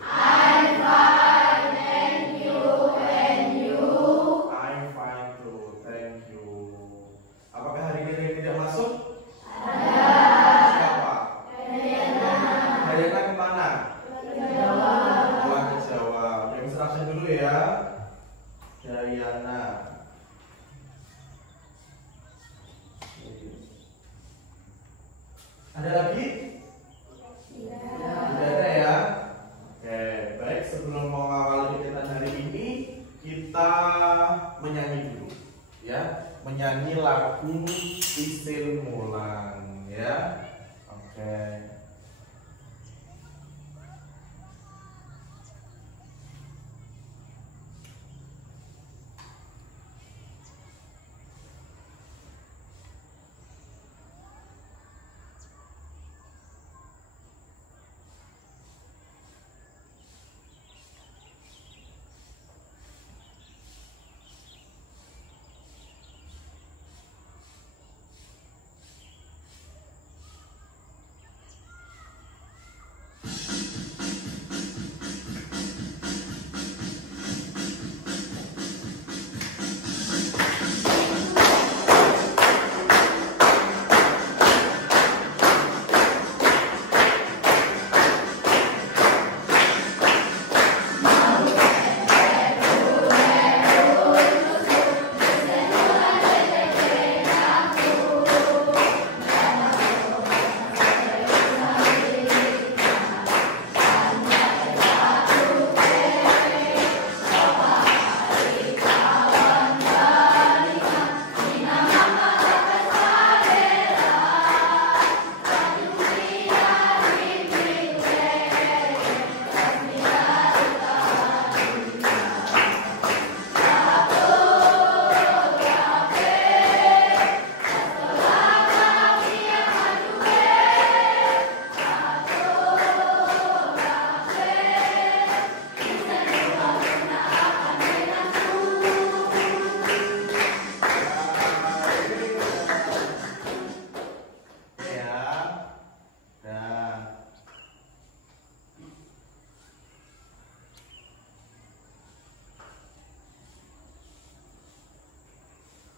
I'm fine, thank you. And you? I'm fine too, thank you. Apakah hari ini ada yang tidak masuk? Ada. Siapa? Dayana. Dayana kemana? Jawab. Pulang ke Jawa. Yang instruction dulu ya. Dayana. Ada lagi? Tidak ada ya? Oke, baik, sebelum mengawali kegiatan hari ini kita menyanyi dulu ya, menyanyi lagu Isil Mulang ya. Oke.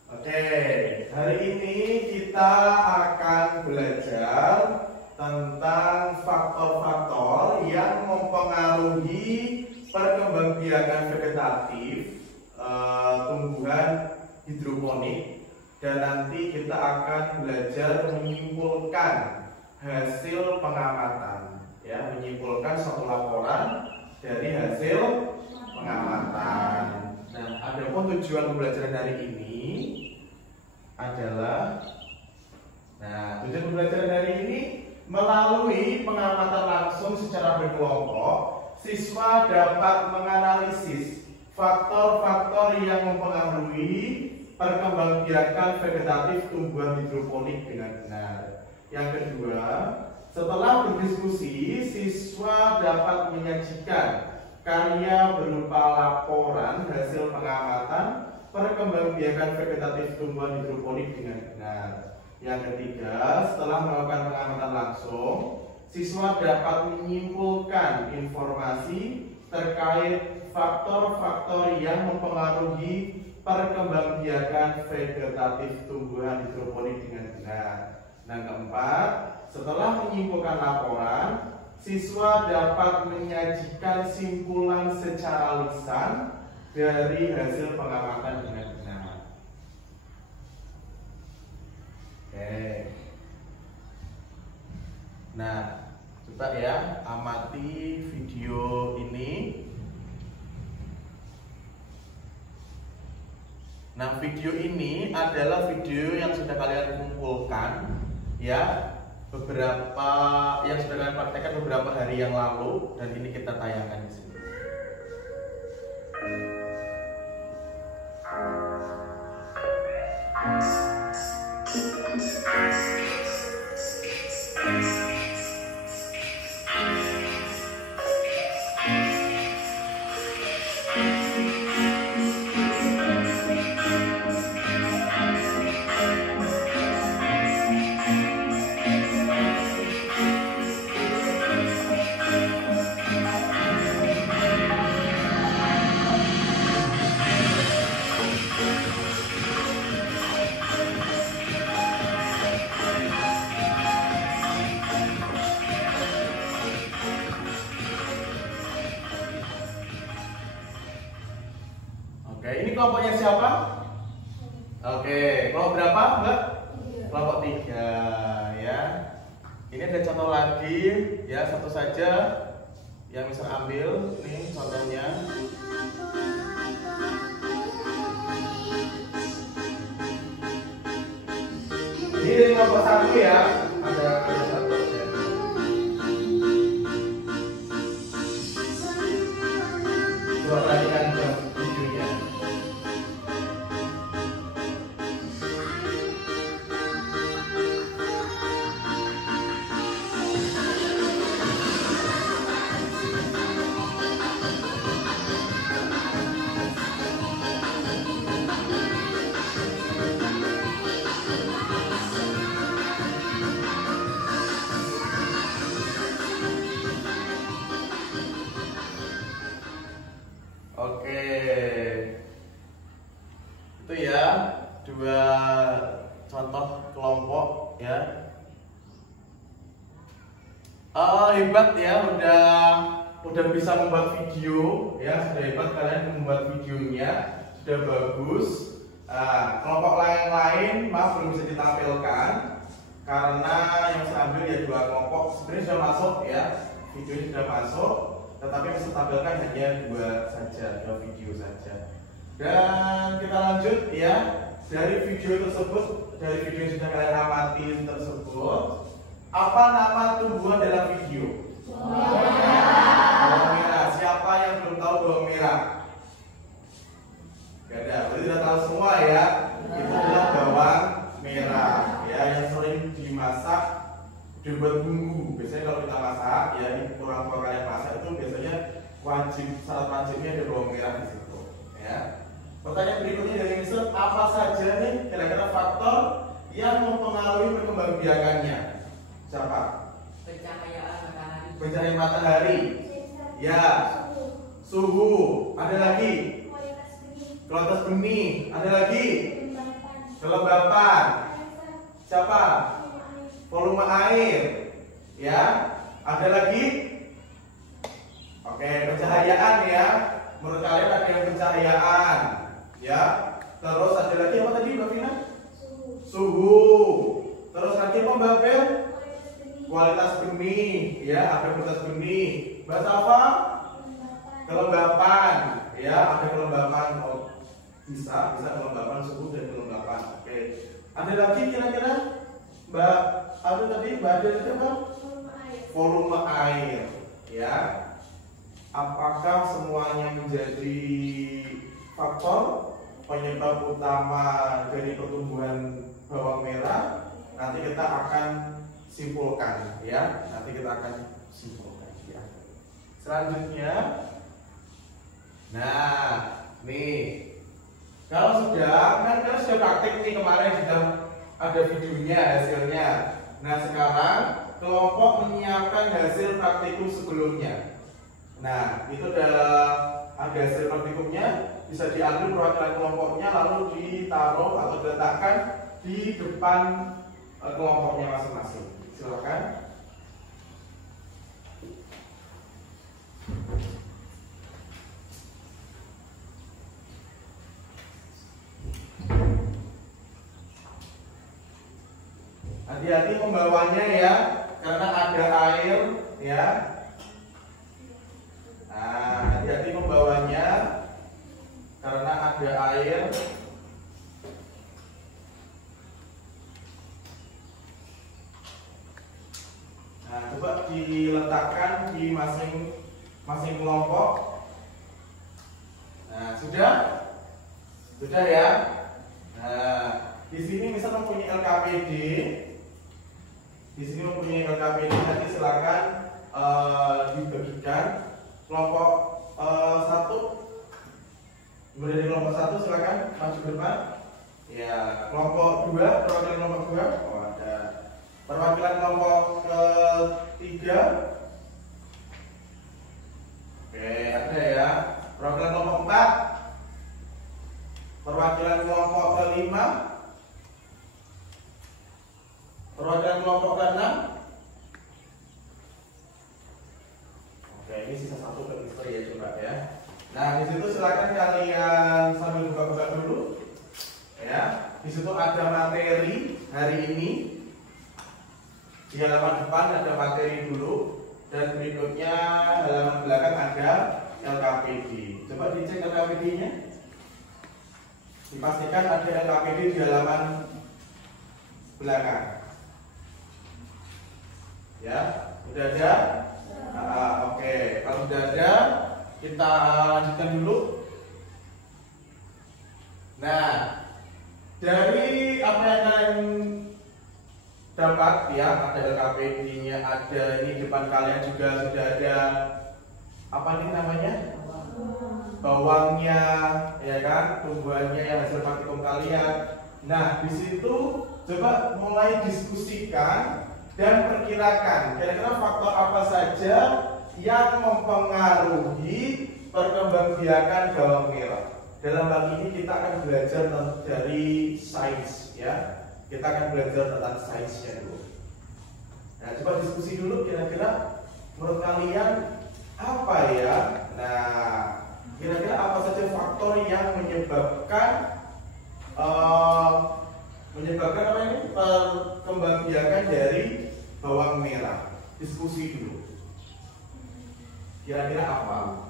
Oke, hari ini kita akan belajar tentang faktor-faktor yang mempengaruhi perkembangbiakan vegetatif tumbuhan hidroponik, dan nanti kita akan belajar menyimpulkan hasil pengamatan, ya, menyimpulkan suatu laporan dari hasil pengamatan. Nah, adapun tujuan pembelajaran hari ini adalah, tujuan pembelajaran hari ini melalui pengamatan langsung secara berkelompok, siswa dapat menganalisis faktor-faktor yang mempengaruhi perkembangbiakan vegetatif tumbuhan hidroponik dengan benar. Yang kedua, setelah berdiskusi, siswa dapat menyajikan karya berupa laporan hasil pengamatan perkembangbiakan vegetatif tumbuhan hidroponik dengan benar. Yang ketiga, setelah melakukan pengamatan langsung, siswa dapat menyimpulkan informasi terkait faktor-faktor yang mempengaruhi perkembangbiakan vegetatif tumbuhan hidroponik dengan benar. Dan keempat, setelah menyimpulkan laporan, siswa dapat menyajikan simpulan secara lisan dari hasil pengamatan dengan benar. Oke. Nah, coba ya, amati video ini. Nah, video ini adalah video yang sudah kalian kumpulkan, ya, beberapa yang sudah kalian praktekkan beberapa hari yang lalu, dan ini kita tayangkan di sini. Oke, ini kelompoknya siapa? Oke, kelompok berapa, Mbak? Kelompok 3 ya. Ini ada contoh lagi ya, satu saja yang bisa ambil. Nih contohnya. Ini dari kelompok 1 ya. Ada kelompok 1 ya. Coba perhatikan videonya. Oke, itu ya dua contoh kelompok ya. Hebat ya, udah bisa membuat video ya, sudah hebat kalian membuat videonya, sudah bagus. Kelompok lain maaf belum bisa ditampilkan karena yang saya ambil ya dua kelompok. Sebenarnya sudah masuk ya, videonya sudah masuk. Tetapi yang saya tampilkan hanya dua video saja. Dan kita lanjut ya, dari video tersebut, dari video yang sudah kalian amati tersebut, apa nama tumbuhan dalam video? Bawang merah. Siapa yang belum tahu bawang merah? Gak ada, berarti sudah tahu semua ya. Itu adalah bawang merah ya, yang sering dimasak, dibuat bumbu. Biasanya kalau kita masak ya, orang tua kalian masak itu biasanya syarat wajibnya ada bawang merah di situ ya. Pertanyaan berikutnya dari Mister, apa saja nih kira-kira faktor yang mempengaruhi perkembangbiakannya? Siapa? Pencahayaan matahari ya, suhu, ada lagi kualitas benih, ada lagi kelembapan, siapa? Volume air ya, ada lagi. Oke, pencahayaan ya, menurut kalian ada yang pencahayaan ya, terus ada lagi apa tadi Mbak Vina? Suhu, terus lagi apa Mbak Bel? Kualitas benih ya, ada kualitas benih. Mbak Safa? Kelembapan ya, ada kelembapan. Oh, bisa kelembapan suhu dan kelembapan. Oke, ada lagi kira-kira Mbak ada tadi Mbak ada itu apa? Volume air ya. Apakah semuanya menjadi faktor penyebab utama dari pertumbuhan bawang merah? Nanti kita akan simpulkan ya. Ya. Selanjutnya, nah nih, kalau sudah praktik nih kemarin sudah ada videonya hasilnya. Nah sekarang kelompok menyiapkan hasil praktikum sebelumnya. Nah itu ada hasil praktikumnya, bisa diambil perwakilan kelompoknya lalu ditaruh atau diletakkan di depan kelompoknya masing-masing. Silakan. Hati-hati membawanya ya, karena ada air ya. Nah, hati-hati membawanya karena ada air. Nah, coba diletakkan di masing-masing kelompok. Nah, sudah ya. Nah, di sini misalnya mempunyai LKPD. Nanti silakan dibagikan. Kelompok 1 berada di kelompok 1 silakan maju ke depan. Ya, kelompok 2, perwakilan kelompok 2. Oh, ada. Perwakilan kelompok ketiga. Oke, ada ya. Perwakilan kelompok 4. Perwakilan kelompok kelima. Perwakilan kelompok ke-6. Oke, ini sisa satu ke Mister ya, coba ya. Nah, di situ silakan kalian sambil buka-buka dulu. Ya, di situ ada materi hari ini. Di halaman depan ada materi dulu, dan berikutnya halaman belakang ada LKPD. Coba dicek LKPD-nya. Dipastikan ada LKPD di halaman belakang. Ya, sudah ada? Oke, kalau sudah ada, kita lanjutkan dulu. Nah, dari apa yang kalian dapat, ya, ada LKPD-nya, ada ini depan kalian juga sudah ada apa ini namanya? Bawangnya, ya kan, tumbuhannya yang hasil praktikum kalian. Nah, di situ coba mulai diskusikan dan perkirakan kira-kira faktor apa saja yang mempengaruhi perkembangbiakan bawang merah. Dalam hal ini kita akan belajar dari sains, ya. Kita akan belajar tentang sainsnya dulu. Nah, coba diskusi dulu kira-kira menurut kalian apa ya? Nah, kira-kira apa saja faktor yang menyebabkan apa ini? Perkembangbiakan dari bawang merah. Diskusi dulu. Kira-kira apa?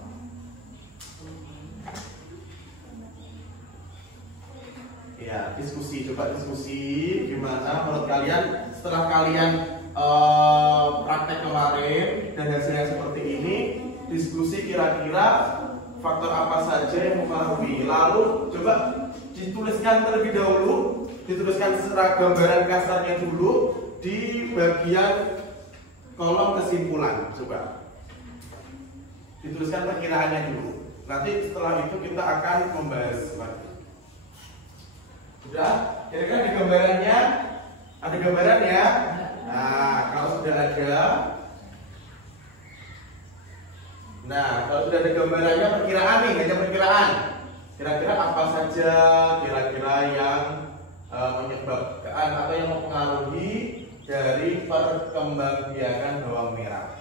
Ya, diskusi, coba diskusi gimana menurut kalian setelah kalian praktek kemarin dan hasilnya seperti ini. Diskusi kira-kira faktor apa saja yang mempengaruhi. Lalu coba dituliskan terlebih dahulu, dituliskan secara gambaran kasarnya dulu di bagian kolom kesimpulan. Coba dituliskan perkiraannya dulu. Nanti setelah itu kita akan membahas lagi. Sudah? Kira-kira di gambarannya ada gambaran ya? Nah, kalau sudah ada, kalau sudah ada gambarannya, perkiraan nih, hanya perkiraan. Kira-kira apa saja kira-kira yang menyebabkan atau yang mempengaruhi dari perkembangbiakan bawang merah.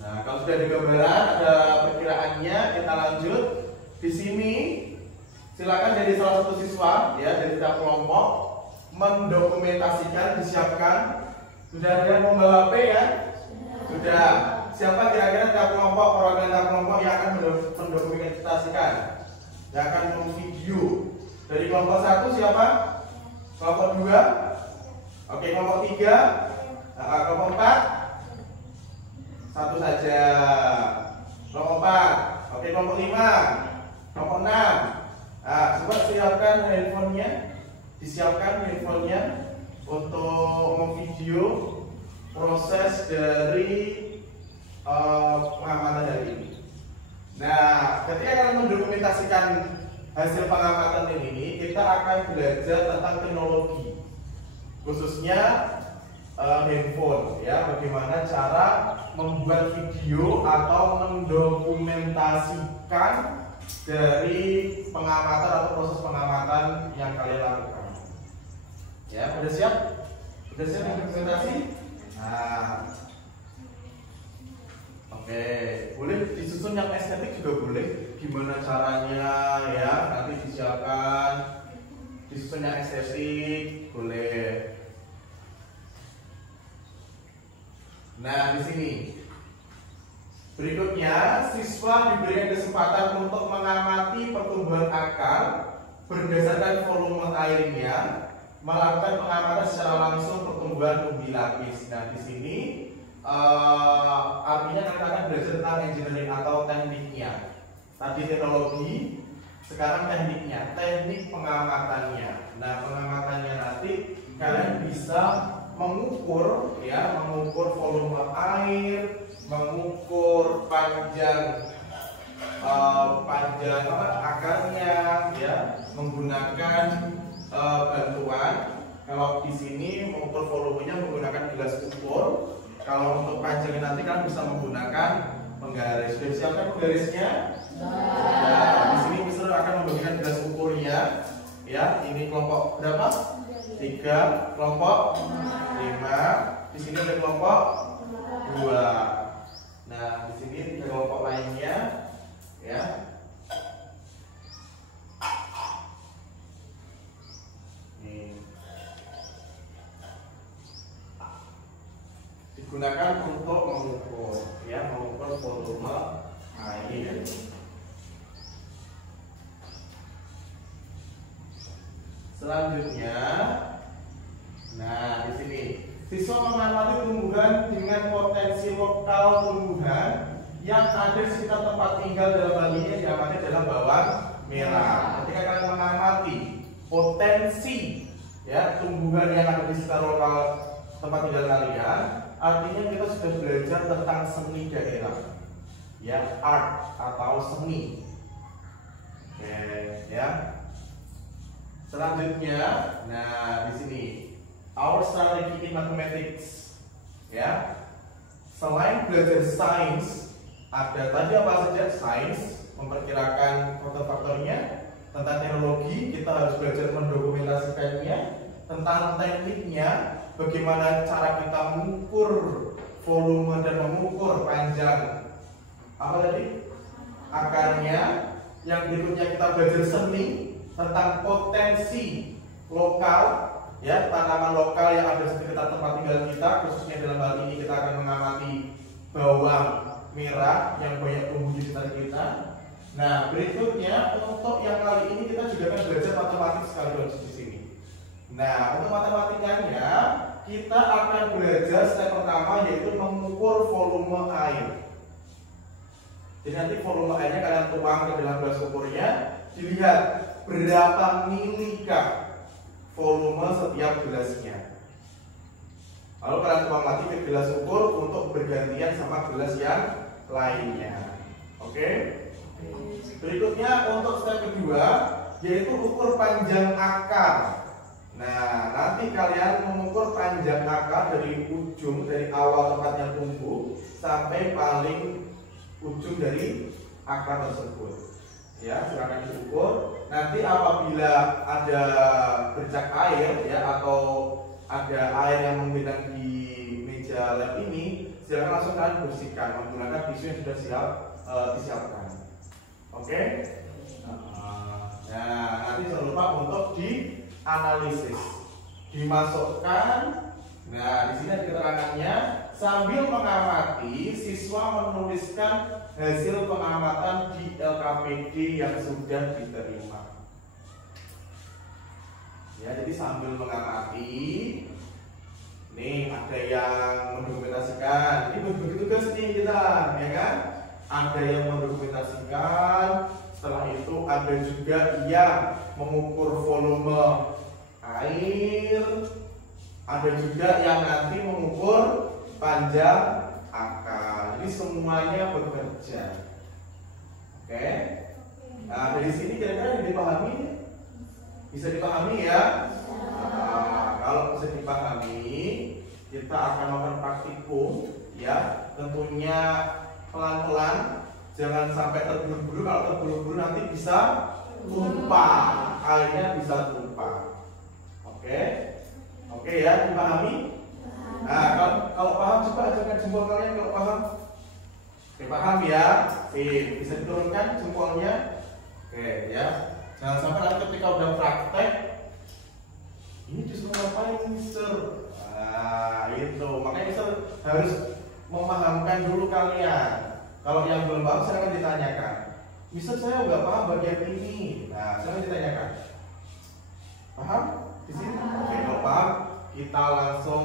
Nah, kalau sudah ada gambaran, ada perkiraannya, kita lanjut. Di sini silakan dari salah satu siswa, ya, dari setiap kelompok mendokumentasikan, disiapkan. Sudah ada yang membawa HP ya? Sudah. Siapa kira-kira setiap kelompok, perwakilan setiap kelompok yang akan mendokumentasikan, yang akan memvideo? Dari kelompok 1 siapa? Kelompok 2? Oke, kelompok 3? Kelompok 4? Satu saja. Kelompok 4? Oke, kelompok 5? Kelompok 6? Coba siapkan handphonenya, disiapkan handphonenya untuk memvideo proses dari pengamatan hari ini. Nah, ketika kalian mendokumentasikan hasil pengamatan ini, kita akan belajar tentang teknologi, khususnya handphone, ya, bagaimana cara membuat video atau mendokumentasikan dari pengamatan atau proses pengamatan yang kalian lakukan. Ya, udah siap? Udah siap presentasi? Nah, oke, boleh disusun yang estetik juga boleh. Gimana caranya, ya? Nanti disiapkan disusun yang estetik, boleh. Nah, di sini berikutnya, siswa diberikan kesempatan untuk mengamati pertumbuhan akar berdasarkan volume airnya, melakukan pengamatan secara langsung pertumbuhan umbi lapis. Nah, di sini artinya kita akan belajar tentang engineering atau tekniknya. Tadi teknologi, sekarang tekniknya, teknik pengamatannya. Nah, pengamatannya nanti kalian bisa mengukur, ya, mengukur volume air, mengukur panjang akarnya, ya, menggunakan bantuan. Kalau di sini mengukur volumenya menggunakan gelas ukur. Kalau untuk panjangnya nanti kalian bisa menggunakan penggaris. Sudah siapkan penggarisnya? Nah, di sini Mister akan membagikan gelas ukurnya. Ya, ini kelompok berapa? 3, kelompok 5. Di sini ada kelompok 2. Nah, di sini volume air. Selanjutnya, nah di sini siswa mengamati tumbuhan dengan potensi lokal tumbuhan yang ada di sekitar tempat tinggal dalam hal ini yang namanya dalam bawang merah. Ketika kalian mengamati potensi ya tumbuhan yang ada di sekitar lokal tempat tinggal kalian, artinya kita sudah belajar tentang seni daerah, ya art atau seni. Oke, ya. Selanjutnya, nah di sini our strategy in mathematics, ya. Selain belajar sains, ada tadi apa saja? Sains, memperkirakan faktor-faktornya. Tentang teknologi, kita harus belajar mendokumentasikannya. Tentang tekniknya, bagaimana cara kita mengukur volume dan mengukur panjang apa tadi? Akarnya. Yang berikutnya kita belajar seni tentang potensi lokal, ya tanaman lokal yang ada di sekitar tempat tinggal kita, khususnya dalam hal ini kita akan mengamati bawang merah yang banyak tumbuh di sekitar kita. Nah berikutnya untuk yang kali ini kita juga akan belajar matematik sekaligus di sini. Nah untuk matematikanya kita akan belajar step pertama yaitu mengukur volume air. Jadi nanti volume airnya kalian tuang ke dalam gelas ukurnya, dilihat berapa mililiter volume setiap gelasnya. Lalu kalian tuang lagi ke gelas ukur untuk bergantian sama gelas yang lainnya. Oke? Berikutnya untuk step kedua yaitu ukur panjang akar. Nah, nanti kalian mengukur panjang akar dari ujung, dari awal tempatnya tumbuh sampai paling ujung dari akar tersebut. Ya, silakan diukur. Nanti apabila ada bercak air ya atau ada air yang membentang di meja lab ini, silakan langsung kalian bersihkan menggunakan tisu yang sudah disiapkan. Oke? Nah, nanti jangan lupa untuk dianalisis, dimasukkan. Nah, di sini ada keterangannya. Sambil mengamati, siswa menuliskan hasil pengamatan di LKPD yang sudah diterima. Ya, jadi sambil mengamati, nih ada yang mendokumentasikan. Ini begitu tugas nih kita, ya kan? Ada yang mendokumentasikan. Setelah itu ada juga yang mengukur volume air. Ada juga yang nanti mengukur panjang akar. Jadi semuanya bekerja. Oke? Nah, dari sini kira-kira dipahami? Bisa dipahami ya? Nah, kalau bisa dipahami, kita akan melakukan praktikum ya. Tentunya pelan-pelan, jangan sampai terburu-buru. Kalau terburu-buru nanti bisa tumpah, airnya bisa tumpah. Oke? Oke ya, dipahami? Nah, kalau paham coba ajukan jempol kalian kalau paham. Oke, paham ya? Oke, bisa diturunkan jempolnya. Oke ya. Jangan sampai nanti ketika udah praktek, ini disuruh ngapain mister? Nah, itu. Makanya mister harus memahamkan dulu kalian. Kalau yang belum paham, silakan ditanyakan. Mister saya nggak paham bagian ini. Nah, silakan ditanyakan. Paham? Di sini? Oke, kalau paham, kita langsung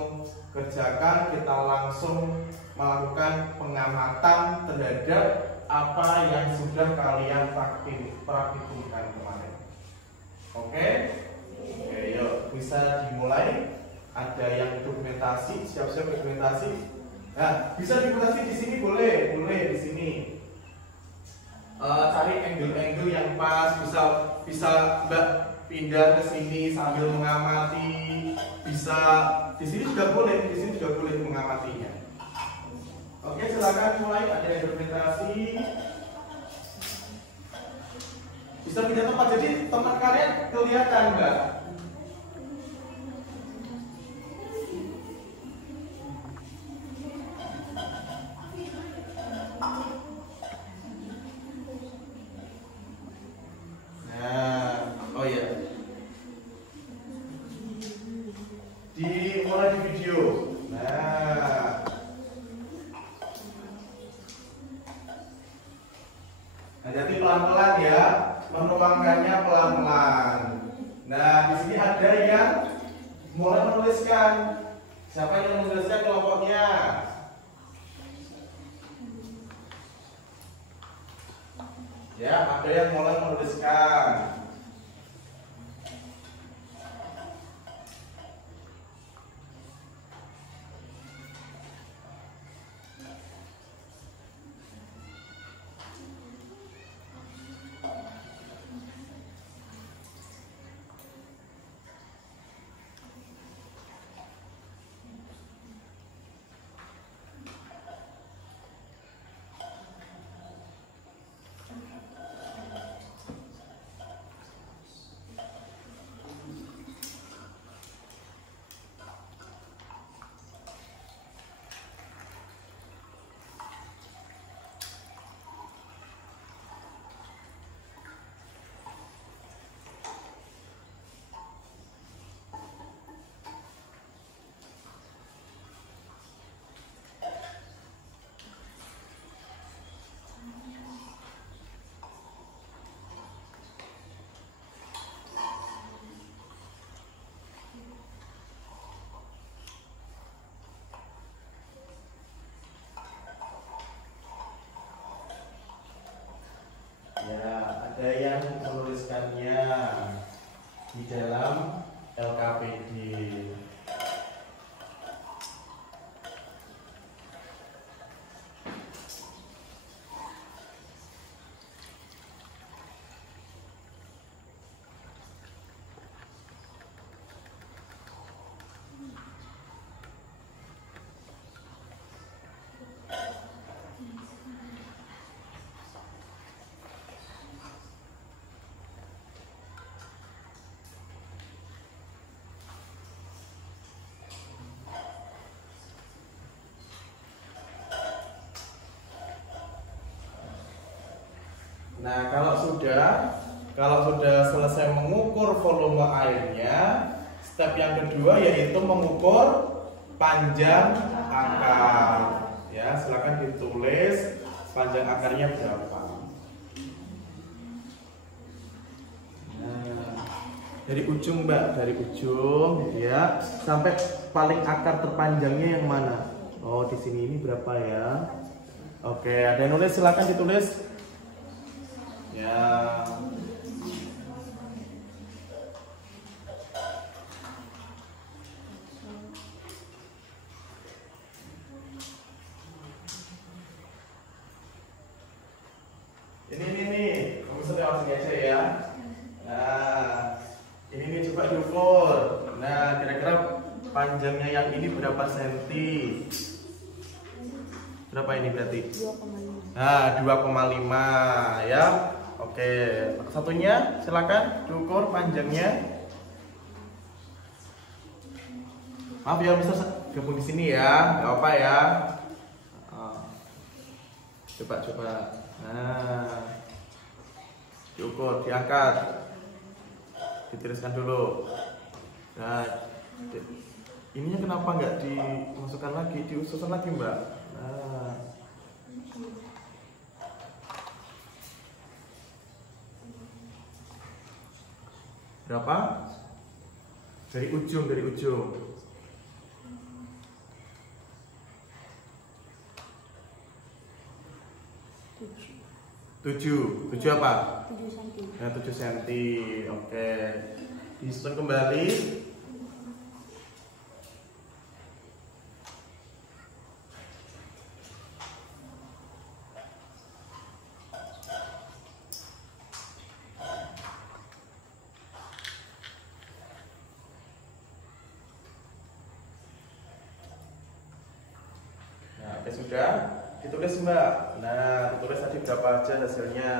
kerjakan, kita langsung melakukan pengamatan terhadap apa yang sudah kalian praktikumkan kemarin. Oke? Oke, yuk bisa dimulai. Ada yang dokumentasi, siap-siap dokumentasi. Nah, bisa dokumentasi di sini boleh di sini. Cari angle-angle yang pas, bisa Mbak pindah ke sini sambil mengamati, bisa di sini juga boleh, mengamatinya. Oke, silakan mulai. Ada yang dokumentasi. Bisa pindah tempat, jadi teman kalian kelihatan Mbak. Hati-hati pelan-pelan ya, menuangkannya pelan-pelan. Nah, di sini ada yang mulai menuliskan. Siapa yang menuliskan kelompoknya? Ya, ada yang mulai menuliskan. Ya, ada yang menuliskannya di dalam LKPD. Nah, kalau sudah selesai mengukur volume airnya, step yang kedua yaitu mengukur panjang akar. Ya, silakan ditulis panjang akarnya berapa. Nah, dari ujung Mbak, dari ujung ya sampai paling akar terpanjangnya yang mana? Oh, di sini ini berapa ya? Oke, ada yang nulis, silakan ditulis. Ya. Ini kamu sudah langsung aja ya. Nah, ini coba diukur. Nah, kira-kira panjangnya yang ini berapa senti? Berapa ini berarti? 2,5. Nah, 2,5 ya. Oke, satunya silakan diukur panjangnya. Maaf ya, bisa gabung di sini ya, nggak apa ya. Coba. Nah, diukur, diangkat, ditiriskan dulu. Nah, ininya kenapa nggak dimasukkan lagi, diususkan lagi Mbak? Nah. Berapa? Dari ujung. 7 apa? 7 cm. Ya, 7 cm. Oke. Disusun kembali. Nah, oke, sudah. Ditulis Mbak. Nah, ditulis tadi berapa aja hasilnya.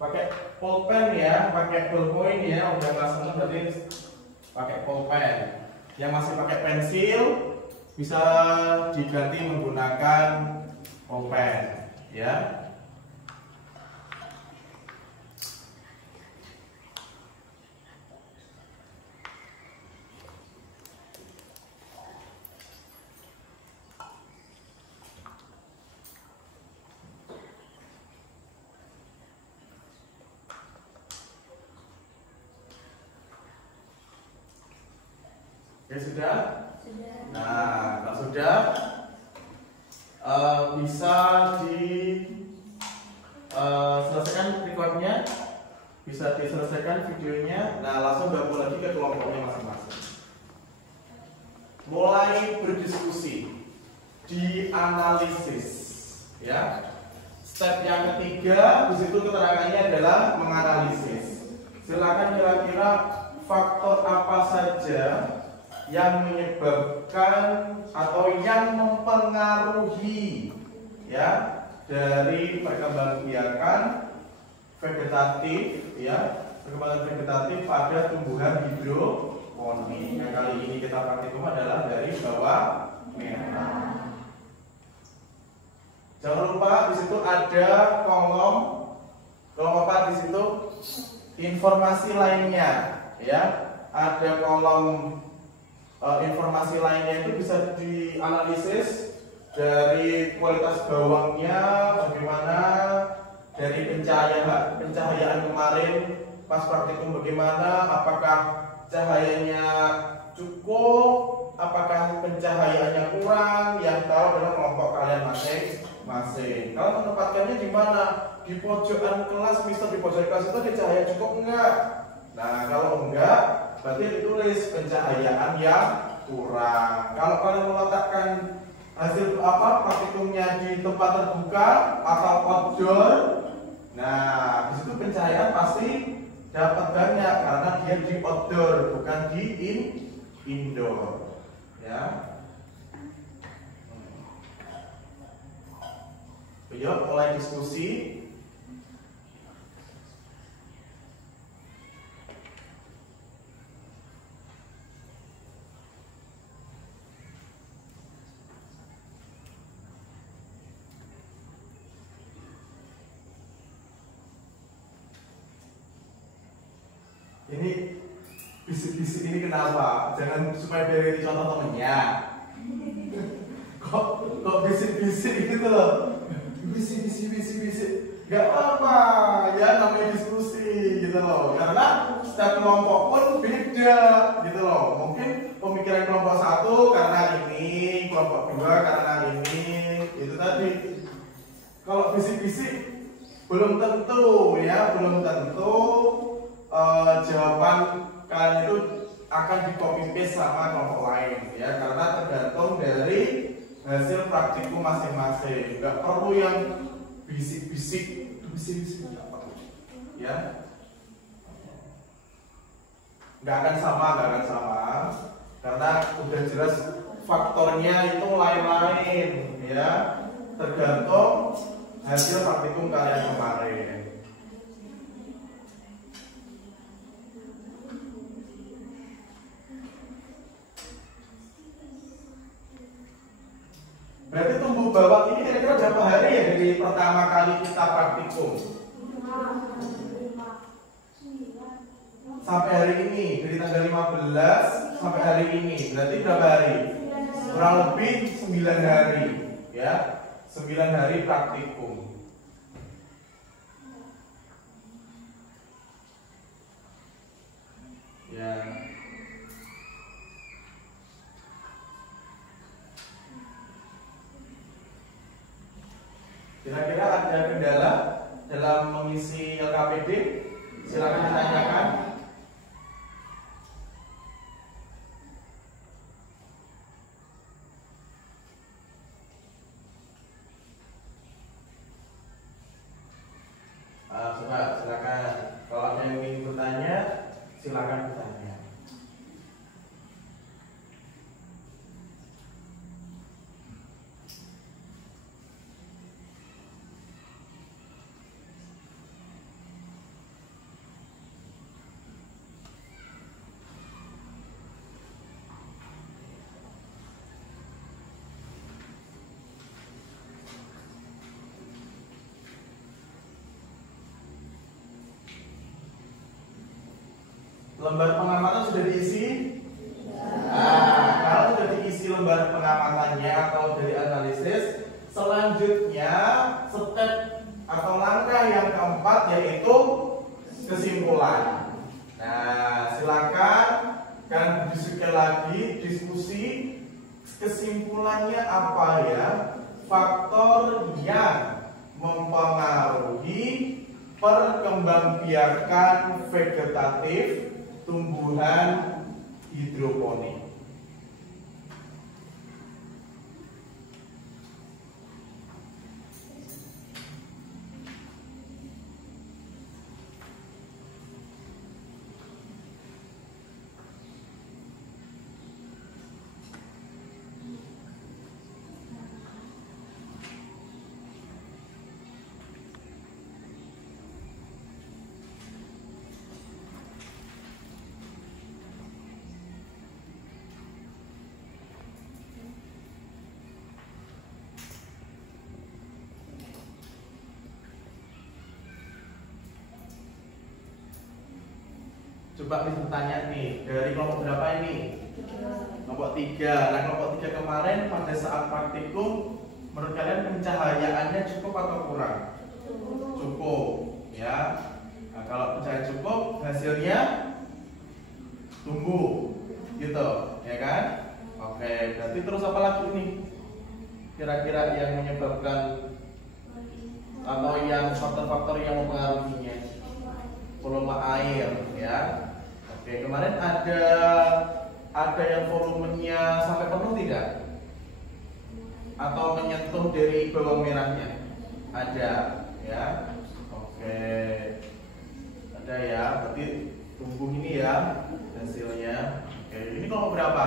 Pakai pulpen ya, pakai ballpoint ya. Udah kelas 6 berarti pakai pulpen. Yang masih pakai pensil bisa diganti menggunakan pulpen ya. Oke, sudah? Sudah. Nah, kalau sudah bisa selesaikan recordnya, bisa diselesaikan videonya. Nah, langsung gabung lagi ke kelompoknya masing-masing. Mulai berdiskusi, dianalisis, ya. Step yang ketiga, di situ keterangannya adalah menganalisis. Silakan kira-kira faktor apa saja yang menyebabkan atau yang mempengaruhi, ya, dari perkembangbiakan vegetatif, ya, perkembangan vegetatif pada tumbuhan hidroponik. Yang kali ini kita praktikum adalah dari bawah merah. Jangan lupa di situ ada kolom apa di situ informasi lainnya, ya. Ada kolom informasi lainnya itu bisa dianalisis dari kualitas bawangnya, bagaimana, dari pencahayaan kemarin pas praktikum bagaimana, apakah cahayanya cukup, apakah pencahayaannya kurang, yang tahu adalah kelompok kalian masing-masing. Kalau menempatkannya di mana? Di pojokan kelas, misal di pojok kelas itu ada cahaya cukup enggak? Nah, kalau enggak, berarti ditulis pencahayaan yang kurang. Kalau kalian meletakkan hasil praktikumnya di tempat terbuka atau outdoor, nah di situ pencahayaan pasti dapat banyak karena dia di outdoor bukan di indoor, ya. Yuk mulai diskusi. Ini bisik-bisik ini kenapa? Jangan supaya biar contoh temennya. Kok bisik-bisik gitu loh. Bisik. Gak apa-apa, ya, namanya diskusi gitu loh. Karena setiap kelompok pun beda gitu loh. Mungkin pemikiran kelompok satu karena ini, kelompok dua karena ini, itu tadi. Kalau bisik-bisik belum tentu, ya, belum tentu jawaban kalian itu akan di copy paste sama kelompok lain, ya, karena tergantung dari hasil praktikum masing-masing. Nggak perlu yang bisik-bisik nggak perlu, ya. Nggak akan sama karena udah jelas faktornya itu lain-lain, ya, tergantung hasil praktikum kalian kemarin. Berarti tumbuh bawang ini kira-kira berapa hari ya dari pertama kali kita praktikum? Sampai hari ini, dari tanggal 15 sampai hari ini. Berarti berapa hari? Kurang lebih 9 hari, ya. 9 hari praktikum. Ya. Kira-kira ada kendala dalam mengisi LKPD? Silakan ditanyakan. Silakan. Kalau ada yang ingin bertanya, silakan bertanya. Lembar pengamatan sudah diisi? Nah, kalau sudah diisi lembar pengamatannya atau dari analisis, selanjutnya step atau langkah yang keempat yaitu kesimpulan. Nah, silakan kalian berdiskusi lagi diskusi kesimpulannya apa ya? Faktor yang mempengaruhi perkembangbiakan vegetatif tumbuhan hidroponik. Coba bisa tanya nih, dari kelompok berapa ini? Kelompok 3. Nah, kelompok 3 kemarin pada saat praktikum, menurut kalian pencahayaannya cukup atau kurang? Cukup, ya. Nah, kalau pencahayaan cukup, hasilnya tumbuh, gitu, ya kan? Oke, berarti terus apa lagi nih? Kira-kira yang menyebabkan atau yang faktor-faktor yang mempengaruhinya? Volume air, ya. Oke, kemarin ada yang volumenya sampai penuh tidak? Atau menyentuh dari bawang merahnya? Ada, ya. Oke, ada ya. Berarti tumbuh ini ya hasilnya. Oke, ini kelompok berapa?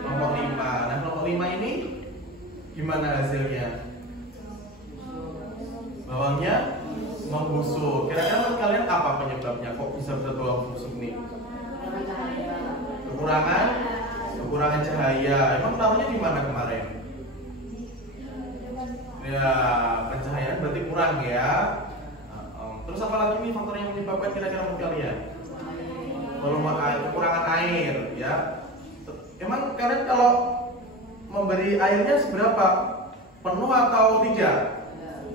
Kelompok 5. Nah, kelompok 5 ini gimana hasilnya? Bawangnya membusuk. Kira-kira menurut kalian apa penyebabnya? Kok bisa bawang busuk nih? Kekurangan cahaya. Emang tahunya di mana kemarin? Ya, pencahayaan berarti kurang ya. Terus apa lagi nih faktor yang menyebabkan kira-kira menurut kalian? Volume air, kekurangan air, ya. Emang kalian kalau memberi airnya seberapa? Penuh atau tidak?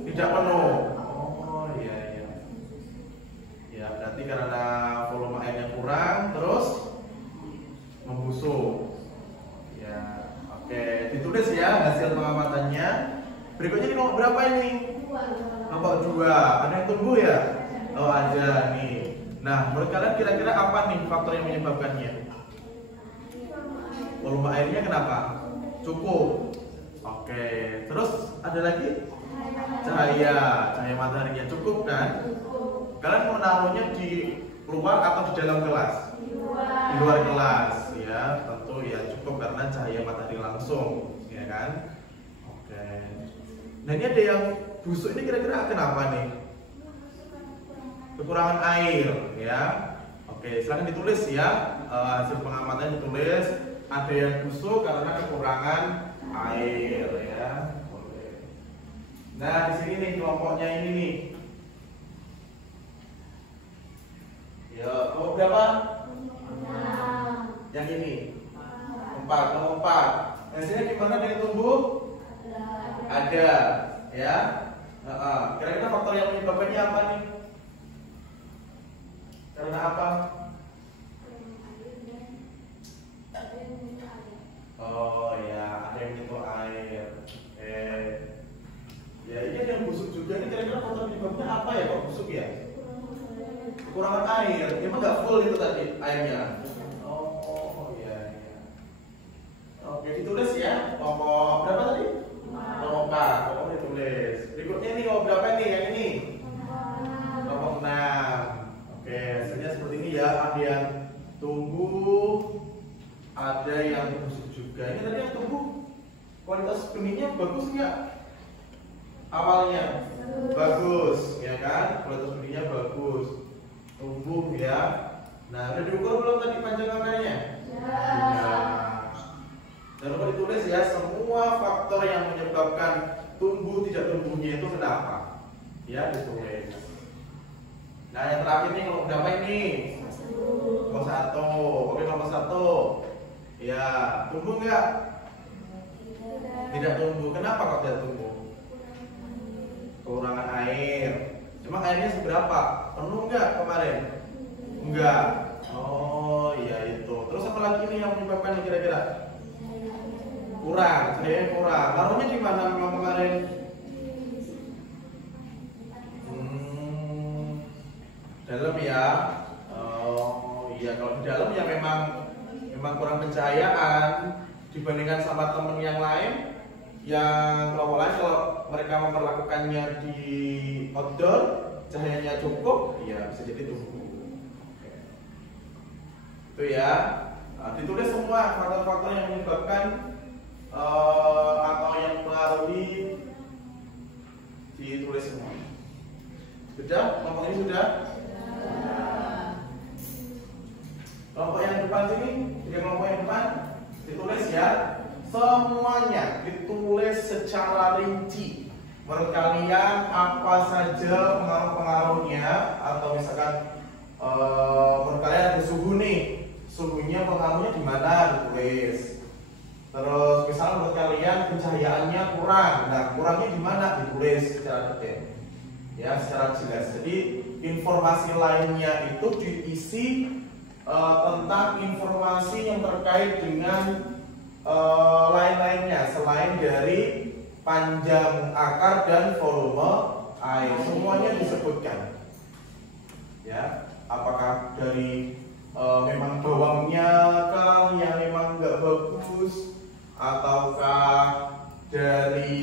Tidak penuh. Berarti karena volume airnya kurang, terus membusuk. Ya, oke, ditulis ya hasil pengamatannya. Berikutnya ini kelompok berapa ini? Kelompok 2. Ada yang tumbuh ya? Oh, ada nih. Nah, menurut kalian kira-kira apa nih faktor yang menyebabkannya? Volume airnya kenapa? Cukup. Oke, terus ada lagi? Cahaya mataharinya cukup kan? Kalian menaruhnya di luar atau di dalam kelas? Di luar kelas, ya. Tentu ya cukup karena cahaya matahari langsung, ya kan? Oke. Nah, ini ada yang busuk ini kira-kira kenapa nih? Kekurangan air, ya. Oke, silahkan ditulis ya. Hasil pengamatan ditulis. Ada yang busuk karena kekurangan air, ya. Oke. Nah, di sini nih kelompoknya ini nih. Ya, kelompok berapa? 6. Yang ini? 4. Kelompok 4. Hasilnya gimana dengan tumbuh? Ada, ya. Kira-kira faktor yang menyebabkannya apa nih? Karena apa? Oh ya, ada yang menyentuh air. Ya, ini ada yang busuk juga. Ini kira-kira faktor penyebabnya apa ya kok busuk ya? Kekurangan air, emang nggak full itu tadi airnya. Oh iya. Oke, ditulis ya. Kelompok berapa tadi? Kelompok 4. Kelompok ditulis. Berikutnya nih kelompok berapa nih? Yang ini? Kelompok 6. Oke, hasilnya seperti ini ya. Ada yang tumbuh, ada yang busuk juga. Ini tadi yang tumbuh, kualitas benihnya bagus nggak? Awalnya bagus, ya kan? Kualitas benihnya bagus. Tumbuh ya. Nah, udah diukur belum tadi panjang angkanya? Ya. Dan lupa ditulis ya semua faktor yang menyebabkan tumbuh tidak tumbuhnya itu kenapa? Ya, ditulis. Nah, yang terakhir nih kelompok berapa ini? Kelompok 1. Oke, kelompok 1. Ya, tumbuh nggak? Tidak tumbuh. Kenapa kok tidak tumbuh? Kekurangan air. Emang airnya seberapa? Penuh nggak kemarin? Enggak. Oh iya itu. Terus apa sama lagi ini yang menyebabkan kira-kira? Kurang, cahayanya kurang. Taruhnya di mana memang kemarin? Dalam ya. Oh iya, kalau di dalam ya memang kurang pencahayaan dibandingkan sama temen yang lain. Yang kelompok lain kalau mereka memperlakukannya di outdoor, cahayanya cukup, ya bisa jadi tumbuh. Itu ya. Nah, ditulis semua faktor-faktor yang menyebabkan atau yang mempengaruhi, ditulis semua. Sudah? Kelompok ini sudah? Kelompok yang depan sini, kelompok yang depan ditulis ya. Semuanya ditulis secara rinci. Menurut kalian apa saja pengaruh-pengaruhnya, atau misalkan menurut kalian ada suhu nih, suhunya pengaruhnya di mana ditulis. Terus misalnya menurut kalian pencahayaannya kurang, nah kurangnya di mana ditulis secara detail, ya secara jelas. Jadi informasi lainnya itu diisi tentang informasi yang terkait dengan lain-lainnya selain dari panjang akar dan volume air, semuanya disebutkan. Ya, apakah dari memang bawangnya kah yang memang nggak bagus, ataukah dari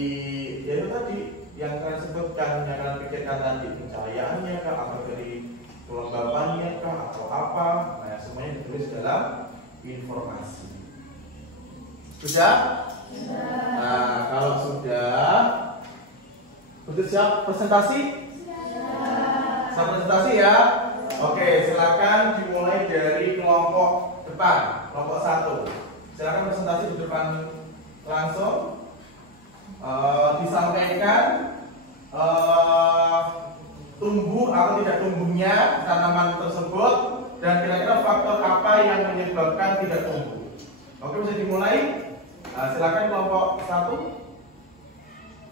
ya itu tadi yang kalian sebutkan, yang kalian pikirkan tadi, pencahayaannya kah, atau dari kelembabannya kah, atau apa? Nah, semuanya ditulis dalam informasi. Sudah? Nah, kalau sudah, berarti siap presentasi? Siap presentasi ya? Oke, silakan dimulai dari kelompok depan, kelompok 1. Silakan presentasi di depan langsung. Disampaikan tumbuh atau tidak tumbuhnya tanaman tersebut, dan kira-kira faktor apa yang menyebabkan tidak tumbuh. Oke, bisa dimulai. Silakan kelompok 1.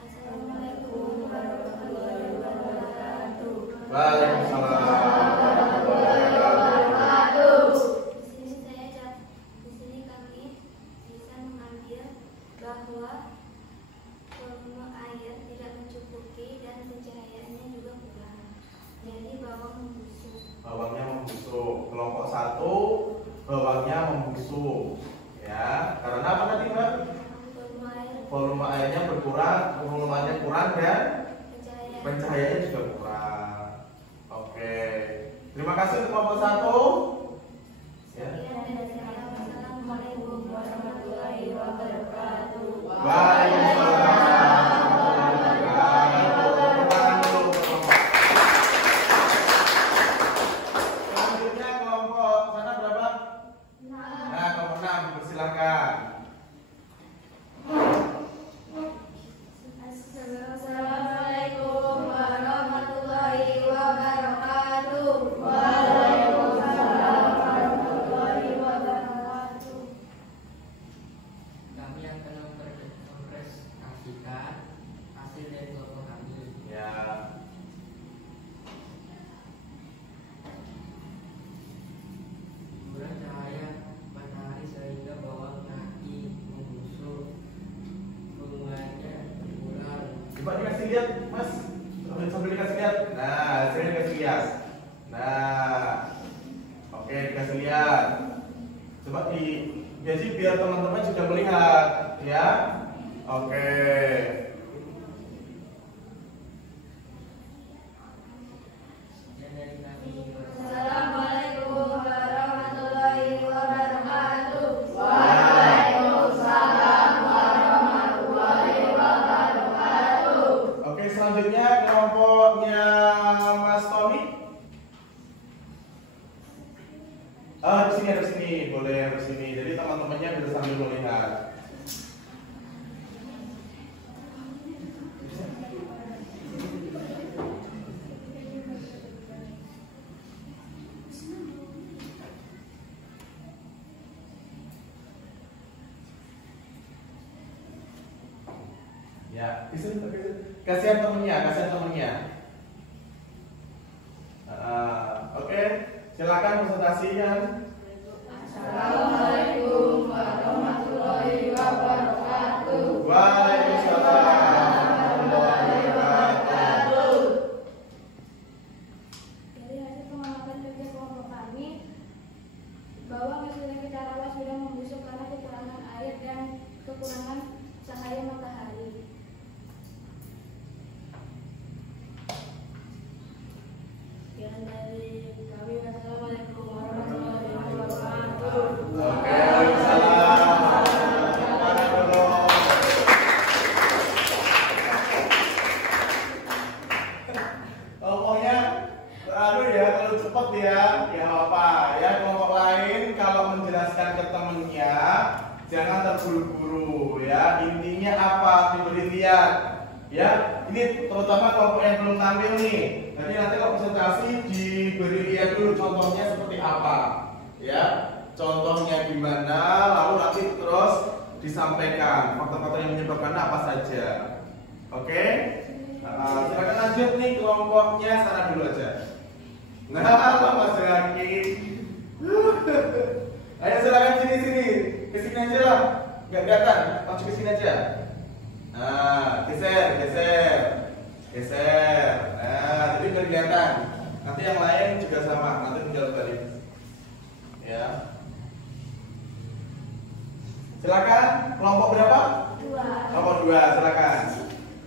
Assalamualaikum warahmatullahi wabarakatuh. Waalaikumsalam warahmatullahi wabarakatuh. Di sini kami bisa mengambil bahwa volume air tidak mencukupi dan pencahayaannya juga kurang. Jadi bawang membusuk. Bawangnya membusuk. Kelompok 1, bawangnya membusuk. Ya, karena apa tadi Mbak? Volume airnya berkurang, volumenya kurang, dan pencahayaannya juga kurang. Oke. Terima kasih untuk kelompok 1. Ya. Assalamualaikum warahmatullahi wabarakatuh. Waalaikumsalam. Selanjutnya kelompok sana berapa? 6. Nah, kelompok 6, persilakan. Assalamualaikum warahmatullahi wabarakatuh. Waalaikumsalam warahmatullahi wabarakatuh. Kami akan mempresentasikan hasil dari kelompok kami. Ya. Kurang cahaya matahari sehingga bawang kaki membusuk, bunganya berkurang. Coba dikasih lihat, Mas. Sambil dikasih lihat. Nah, hasilnya dikasih lihat. Nah, oke, dikasih lihat. Coba jadi biar teman-teman juga melihat, ya. Oke. Dan dari kami Assalamualaikum warahmatullahi wabarakatuh. Waalaikumsalam warahmatullahi wabarakatuh. Oke, selanjutnya kelompoknya Mas Tommy. Di sini, boleh di sini. Jadi teman-temannya bisa sambil melihat. Ya, di sini. Kasihan temennya. Oke, silakan presentasikan. Assalamualaikum warahmatullahi wabarakatuh. Waalaikumsalam warahmatullahi wabarakatuh. Dari hasil pengamatan kerja kelompok kami, bahwa mesin kita rawat sudah membusuk karena kekurangan air dan kekurangan cahaya matahari. Sekian dari kami. Wassalamualaikum warahmatullahi wabarakatuh. Oke, waalaikumsalam. Tangan dulu. Ngomongnya ya kalau cepet ya apa ya, kelompok lain kalau menjelaskan ke temennya jangan terburu-buru ya, intinya apa diberi lihat ya, ini terutama kelompok yang belum tampil nih, jadi nanti kalau presentasi diberi lihat dulu contohnya seperti apa ya, contohnya gimana, lalu nanti terus disampaikan faktor-faktor yang menyebabkan apa saja. Oke? Silakan lanjut nih kelompoknya sana dulu aja. Nah, Mas Zaki. Ayo silakan sini, kesini aja lah, nggak kelihatan, maju kesini aja. Nah, geser. Nah, jadi biar kelihatan. Nanti yang lain juga sama, nanti tinggal balik. Ya. Silakan, kelompok berapa? 2. Kelompok 2, silakan.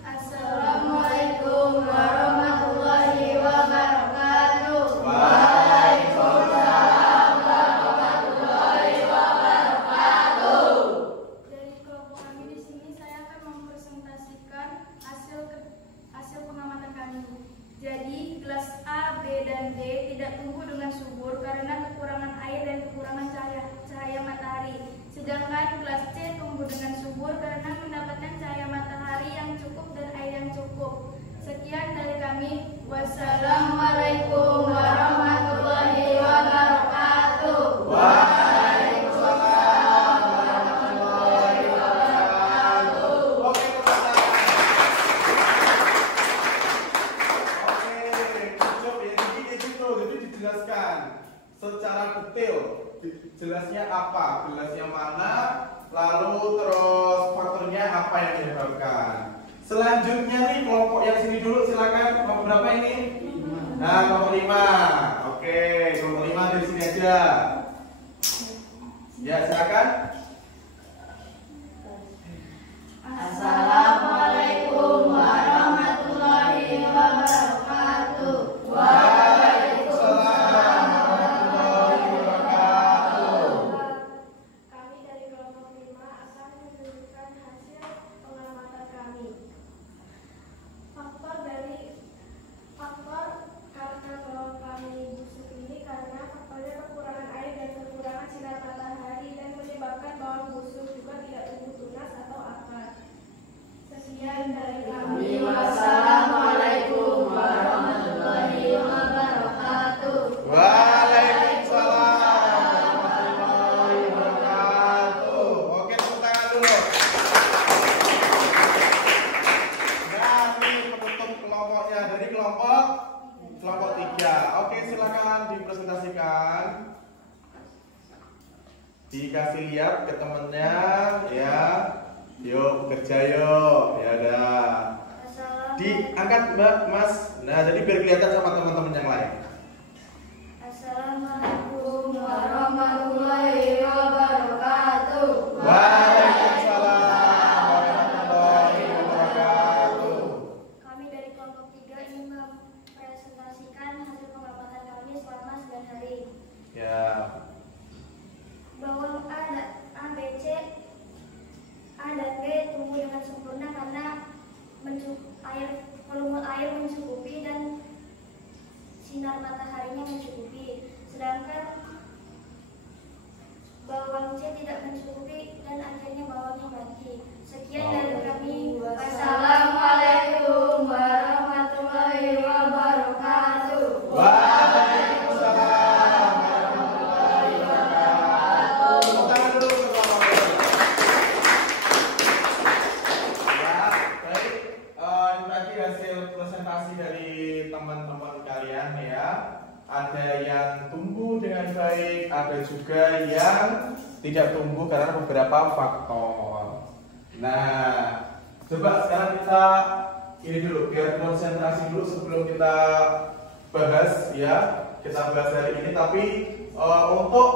Assalamualaikum warahmatullahi wabarakatuh. Waalaikumsalam warahmatullahi wabarakatuh. Dari kelompok kami di sini saya akan mempresentasikan hasil pengamatan kami. Jadi gelas A, B, dan D tidak tumbuh dengan subur karena kekurangan air dan kekurangan cahaya matahari. Sedangkan gelas C tumbuh dengan subur karena mendapatkan cahaya matahari yang cukup dan air yang cukup. Sekian dari kami. Wassalamualaikum warahmatullahi wabarakatuh. Waalaikumsalam warahmatullahi wabarakatuh. Oke, cukup ya, jadi gitu, jadi dijelaskan secara detail. Jelasnya apa, gelasnya mana, lalu terus faktornya apa yang menyebabkan. Selanjutnya nih kelompok yang sini dulu, silakan. Kelompok berapa ini? 5. Nah, kelompok 5. Oke, kelompok 5 dari sini aja. Ya, silakan. Assalamualaikum warahmatullahi wabarakatuh. Waalaikumsalam warahmatullahi wabarakatuh. Kami dari kelompok 5 akan menunjukkan hasil pengamatan kami. Faktor karena kelompok kami busuk ini karena faktornya kekurangan air dan kekurangan sinar matahari dan menyebabkan bawang busuk juga tidak tumbuh tunas atau akar. Sekian dari kami. Wassalamualaikum warahmatullahi wabarakatuh. Waalaikumsalam warahmatullahi wabarakatuh. Oke, tepuk tangan dulu. Nah, ini penutup kelompoknya dari kelompok 3. Oke, silakan dipresentasikan. Dikasih lihat ke temennya ya. Yuk bekerja yuk. Ya udah. Diangkat Mbak, Mas. Nah, jadi biar kelihatan sama teman-teman yang lain. Assalamualaikum Warahmatullahi wabarakatuh. Waalaikumsalam warahmatullahi wabarakatuh. Kami dari kelompok 3 ingin mempresentasikan hasil pengamatan kami selama 9 hari. Ya. Bawang A, B, C, A dan B tumbuh dengan sempurna karena volume air mencukupi dan sinar mataharinya mencukupi. Sedangkan bawang C tidak mencukupi dan akhirnya bawangnya mati. Sekian dari kami. Wassalamualaikum warahmatullahi wabarakatuh. Waalaikumsalam warahmatullahi wabarakatuh. Tepuk tangan dulu untuk kelompok. Ya, baik. Ini tadi hasil presentasi dari teman-teman kalian ya. Ada yang tumbuh dengan baik, ada juga yang tidak tumbuh karena beberapa faktor. Nah, coba sekarang kita ini dulu, biar konsentrasi dulu sebelum kita bahas ya. Kita bahas hari ini, tapi untuk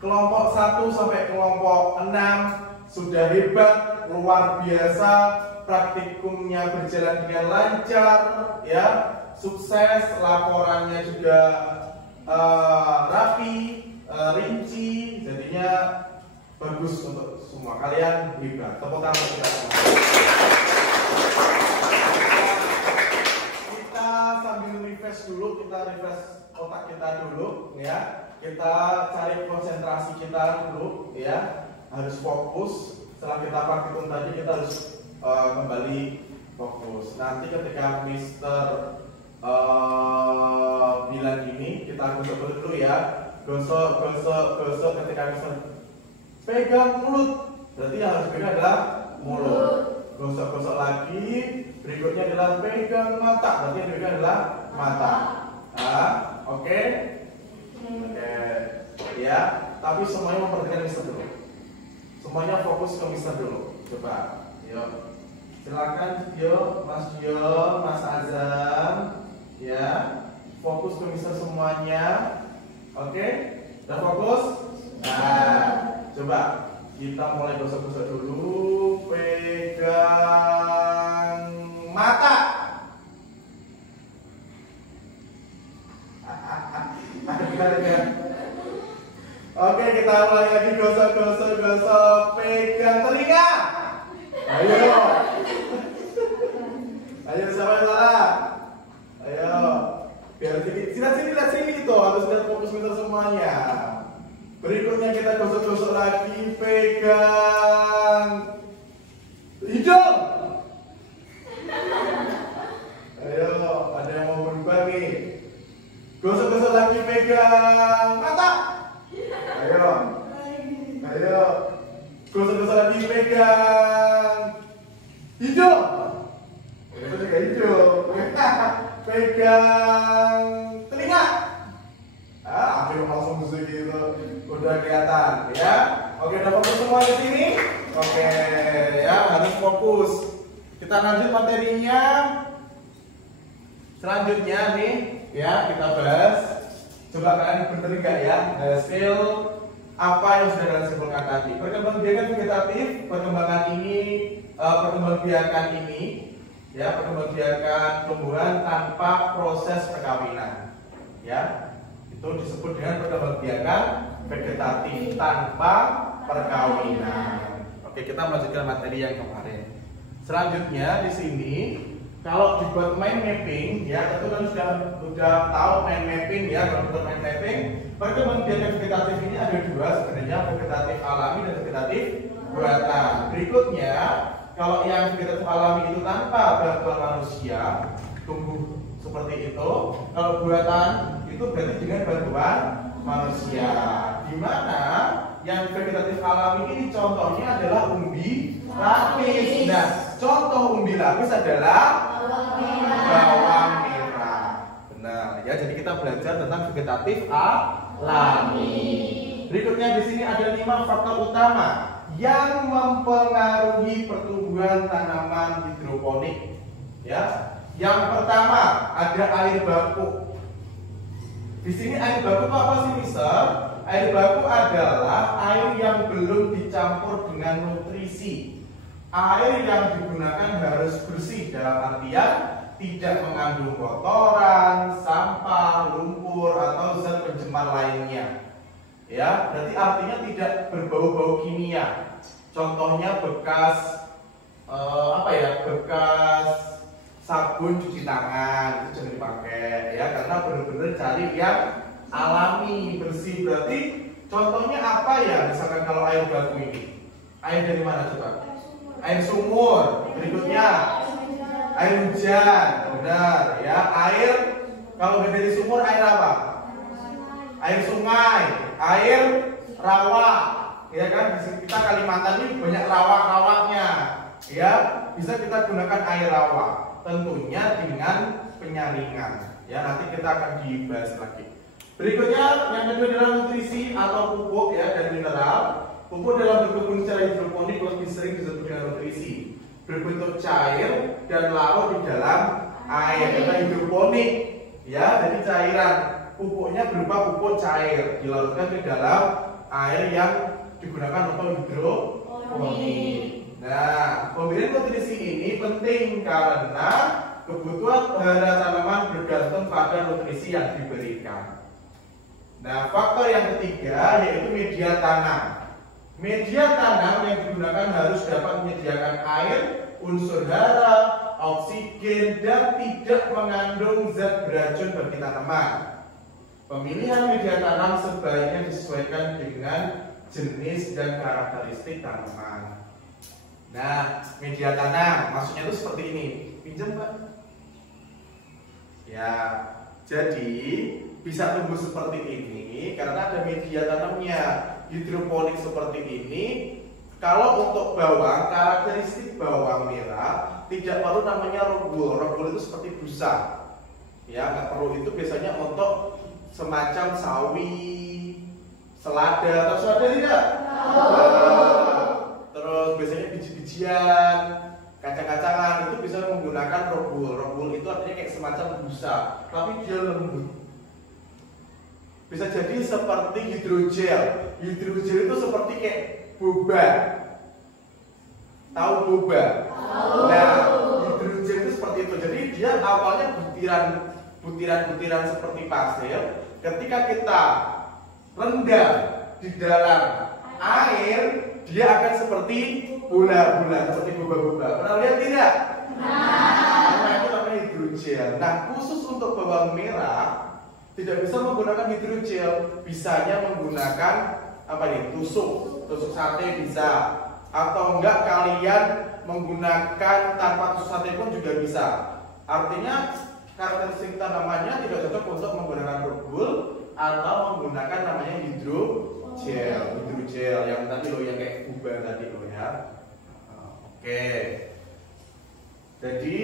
kelompok 1 sampai kelompok 6 sudah hebat, luar biasa, praktikumnya berjalan dengan lancar ya, sukses, laporannya juga rapi, rinci, jadinya bagus untuk semua. Kalian hebat, tepuk tangan untuk kita semua. Kita sambil refresh dulu, kita refresh otak kita dulu ya. Kita cari konsentrasi kita dulu ya, harus fokus. Setelah kita praktikum tadi kita harus kembali fokus. Nanti ketika Mister bilang ini, kita gosok dulu ya. Gosok ketika Mister pegang mulut, berarti yang harus pegang adalah mulut. Gosok lagi, berikutnya adalah pegang mata, berarti yang pegang adalah mata. Oke. Ya, tapi semuanya memperhatikan Mister dulu. Semuanya fokus ke Mister dulu. Coba, yuk. Silakan, yuk, Mas Azam, ya. Fokus ke Mister semuanya. Oke, udah fokus? Nah, coba kita mulai gosok-gosok dulu. Pegang mata. Oke, kita mulai lagi gosok. Pegang telinga. Ayo. Ayo siapa yang salah? Ayo. Biar sini lihat sini tuh, harus lihat fokus Mister semuanya. Berikutnya kita gosok lagi, pegang hidung. Ayo, ada yang mau berubah nih? Gosok lagi, pegang mata. Ayo. Gosok lagi, pegang hidung. Itu juga hidung. Pegang telinga. Hampir langsung busuk gitu. Udah kelihatan ya. Oke, udah fokus semua di sini. Oke, ya harus fokus. Kita lanjut materinya. Selanjutnya nih, ya kita bahas. Coba kalian bener nggak ya hasil apa yang sudah kalian simpulkan tadi. Perkembangan biakan vegetatif, perkembangan biakan ini, ya perkembangan biakan tumbuhan tanpa proses perkawinan, ya itu disebut dengan perkembangan biakan vegetatif tanpa perkawinan. Oke, kita melanjutkan materi yang kemarin. Selanjutnya di sini. Kalau dibuat mind mapping, ya tentu kan sudah tahu mind mapping ya. Kalau untuk mind mapping, perkembangan biakan vegetatif ini ada dua sebenarnya, vegetatif alami dan vegetatif buatan. Berikutnya, kalau yang vegetatif alami itu tanpa bantuan manusia tumbuh seperti itu, kalau buatan itu berarti dengan bantuan manusia. Di mana yang vegetatif alami ini contohnya adalah umbi lapis. Nah, contoh umbi lapis adalah bawang merah. Benar ya, jadi kita belajar tentang vegetatif alami. Berikutnya di sini ada 5 faktor utama yang mempengaruhi pertumbuhan tanaman hidroponik. Ya. Yang pertama ada air baku. Di sini air baku itu apa sih, Mister? Air baku adalah air yang belum dicampur dengan nutrisi. Air yang digunakan harus bersih, dalam artian tidak mengandung kotoran, sampah, lumpur atau zat pencemar lainnya. Ya, berarti artinya tidak berbau-bau kimia. Contohnya bekas bekas sabun cuci tangan itu jangan dipakai ya, karena benar-benar cari yang alami, bersih. Berarti contohnya apa ya? Misalkan kalau air baku ini, air dari mana coba? Air sumur. Berikutnya air hujan, benar ya. Air kalau dari sumur air apa? Air sungai, air rawa, ya kan? Kita Kalimantan ini banyak rawa-rawanya, ya. Bisa kita gunakan air rawa, tentunya dengan penyaringan. Ya, nanti kita akan dibahas lagi. Berikutnya yang kedua adalah nutrisi atau pupuk ya dan mineral. Pupuk dalam berkebun secara hidroponik lebih sering disebut dengan nutrisi, berbentuk cair dan larut di dalam air. Karena hidroponik ya, jadi cairan. Pupuknya berupa pupuk cair dilarutkan ke dalam air yang digunakan untuk hidroponik. Nah, pemberian nutrisi ini penting karena kebutuhan hara tanaman bergantung pada nutrisi yang diberikan. Nah, faktor yang ketiga yaitu media tanam. Media tanam yang digunakan harus dapat menyediakan air, unsur hara, oksigen, dan tidak mengandung zat beracun bagi tanaman. Pemilihan media tanam sebaiknya disesuaikan dengan jenis dan karakteristik tanaman. Nah, media tanam maksudnya itu seperti ini. Pinjam, Pak. Ya, jadi bisa tumbuh seperti ini karena ada media tanamnya. Hidroponik seperti ini. Kalau untuk bawang, karakteristik bawang merah tidak perlu namanya rombul. Rombul itu seperti busa. Ya, nggak perlu. Itu biasanya untuk semacam sawi, selada, atau selada tidak? Terus biasanya biji-bijian, kacang-kacangan itu bisa menggunakan rombul. Rombul itu artinya kayak semacam busa, tapi dia lembut. Bisa jadi seperti hidrogel. Hidrogel itu seperti kayak boba. Tahu boba? Nah, hidrogel itu seperti itu. Jadi dia awalnya butiran-butiran seperti pasir. Ketika kita rendam di dalam air, dia akan seperti bola-bola, seperti boba-boba. Pernah lihat tidak? Nah, itu namanya hidrogel. Nah, khusus untuk bawang merah tidak bisa menggunakan hidrogel, bisanya menggunakan apa nih? Tusuk sate bisa, atau enggak kalian menggunakan tanpa tusuk sate pun juga bisa. Artinya karakteristik tanamannya tidak cocok untuk menggunakan rombul atau menggunakan namanya hidrogel yang tadi lo yang kayak boba tadi lo ya. Oke. Jadi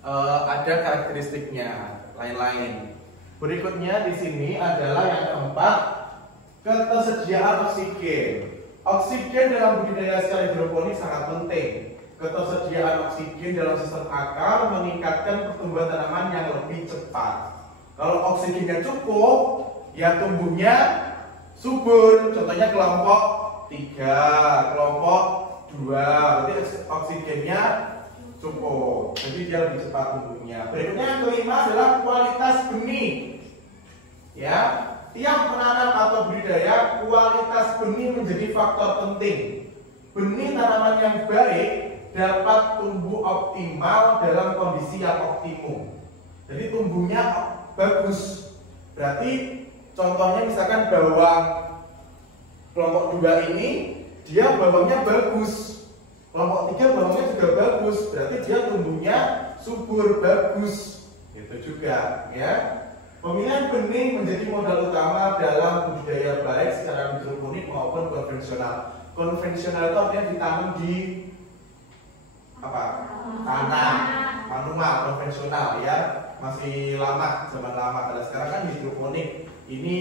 ada karakteristiknya lain-lain. Berikutnya di sini adalah yang keempat, ketersediaan oksigen. Oksigen dalam budidaya skala hidroponik sangat penting. Ketersediaan oksigen dalam sistem akar meningkatkan pertumbuhan tanaman yang lebih cepat. Kalau oksigennya cukup, ya tumbuhnya subur. Contohnya kelompok 3, kelompok 2, berarti oksigennya cukup. Jadi dia lebih cepat tumbuhnya. Berikutnya yang kelima adalah kualitas benih. Ya, tiap penanam atau budidaya, kualitas benih menjadi faktor penting. Benih tanaman yang baik dapat tumbuh optimal dalam kondisi yang optimum. Jadi tumbuhnya bagus. Berarti contohnya misalkan bawang kelompok 2 ini, dia bawangnya bagus. Kelompok 3 bawangnya juga bagus. Berarti dia tumbuhnya subur, bagus. Itu juga ya. Pemilihan benih menjadi modal utama dalam budidaya baik secara hidroponik maupun konvensional. Konvensional itu artinya ditanam di tanah manual, konvensional ya, masih lama, zaman lama. Kalau sekarang kan hidroponik, ini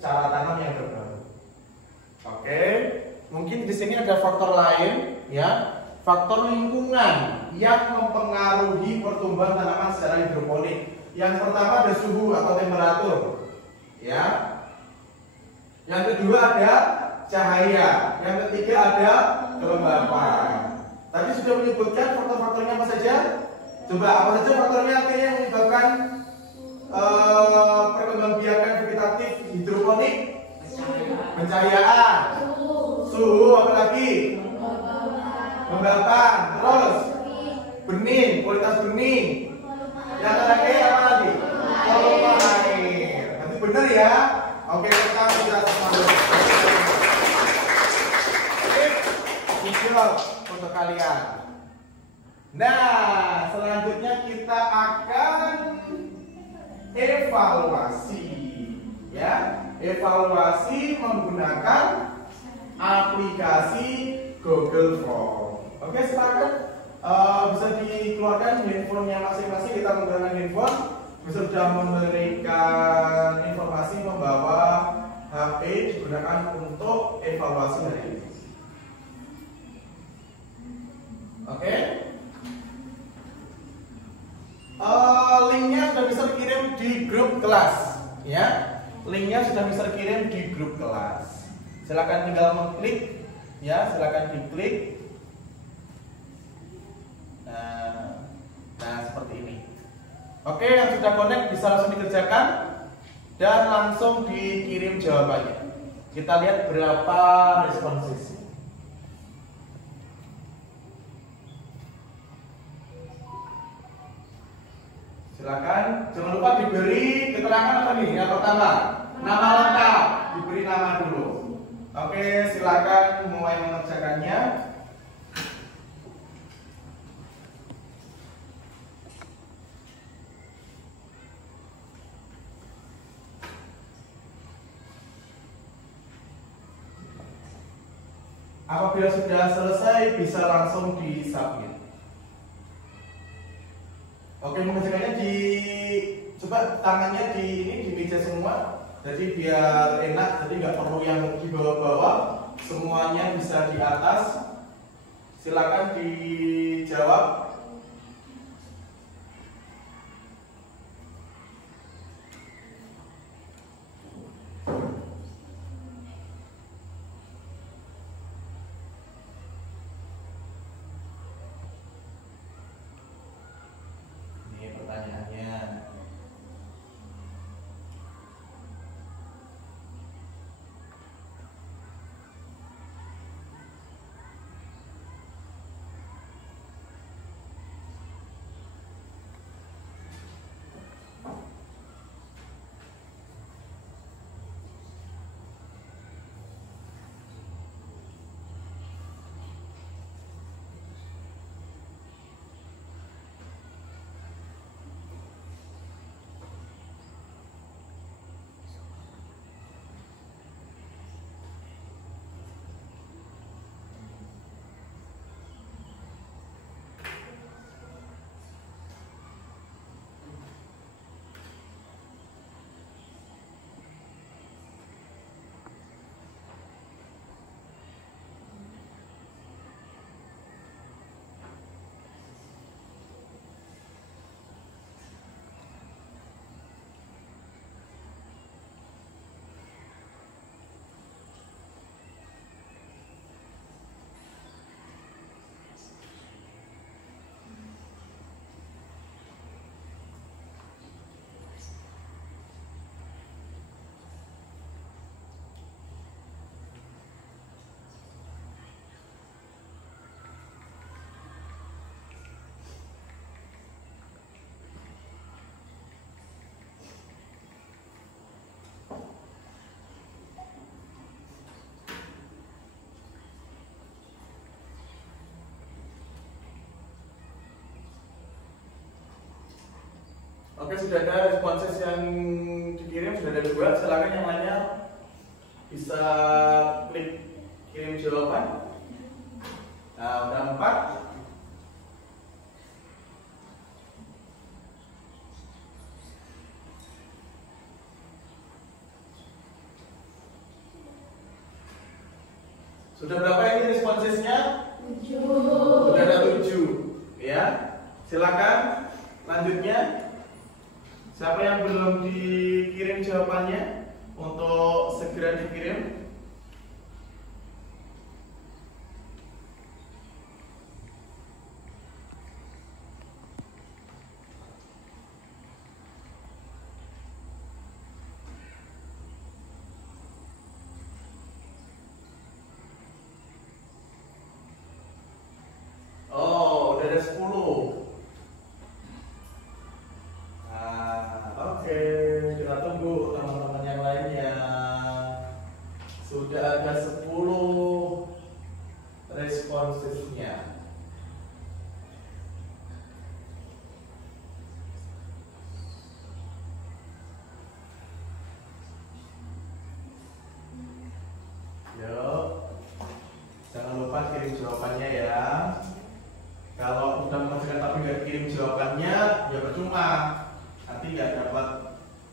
cara tanam yang terbaru. Oke, mungkin di sini ada faktor lain ya, faktor lingkungan yang mempengaruhi pertumbuhan tanaman secara hidroponik. Yang pertama ada suhu atau temperatur ya, yang kedua ada cahaya, yang ketiga ada kelembapan. Tadi sudah menyebutkan faktor-faktornya apa saja? Coba apa saja faktornya akhirnya yang menyebabkan perkembangbiakan vegetatif hidroponik? Pencahayaan, suhu, apa lagi? Kelembapan, terus benih, kualitas benih. Yang terakhir apa lagi? Volume air. Nanti benar ya? Oke, kita sudah semangat. Video untuk kalian. Nah, selanjutnya kita akan evaluasi, ya, evaluasi menggunakan aplikasi Google Form. Oke, sepakat? Bisa dikeluarkan handphonenya masing-masing, kita menggunakan handphone. sudah memberikan informasi membawa HP digunakan untuk evaluasi hari ini. Oke? Linknya sudah bisa dikirim di grup kelas, ya. Linknya sudah bisa dikirim di grup kelas. Silakan tinggal mengklik, ya. Silakan diklik. Nah, seperti ini. Oke, yang sudah connect bisa langsung dikerjakan dan langsung dikirim jawabannya. Kita lihat berapa responses. Silakan, jangan lupa diberi keterangan apa nih? Yang pertama, nama lengkap, diberi nama dulu. Oke, silakan mulai mengerjakannya. Apabila sudah selesai bisa langsung di-submit. Oke, mengerjakannya coba tangannya di meja semua, jadi biar enak, jadi nggak perlu yang di bawah-bawah, semuanya bisa di atas. Silakan dijawab. Pertanyaannya. Oke, sudah ada responses yang dikirim, sudah ada 2. Silakan yang lainnya bisa klik kirim jawaban. Nah, udah 4. Sudah berapa ini responsesnya? 7. Sudah ada 7, ya. Silakan lanjutnya. Siapa yang belum dikirim jawabannya untuk segera dikirim? Oh, udah ada 10. Oke, kita tunggu teman-teman yang lainnya. Sudah ada 10 responsesnya. Yuk, jangan lupa kirim jawabannya ya. Kalau udah mengerjakan tapi nggak kirim jawabannya, ya percuma. Nanti nggak ada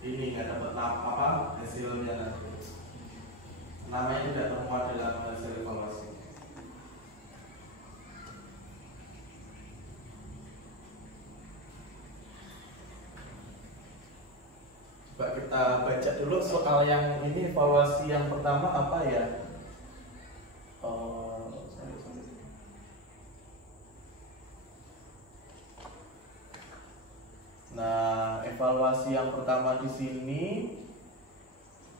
ini nggak dapat apa hasilnya nanti. Namanya tidak termuat dalam hasil evaluasi. Coba kita baca dulu soal yang ini, evaluasi yang pertama apa ya? Nah, evaluasi yang pertama di sini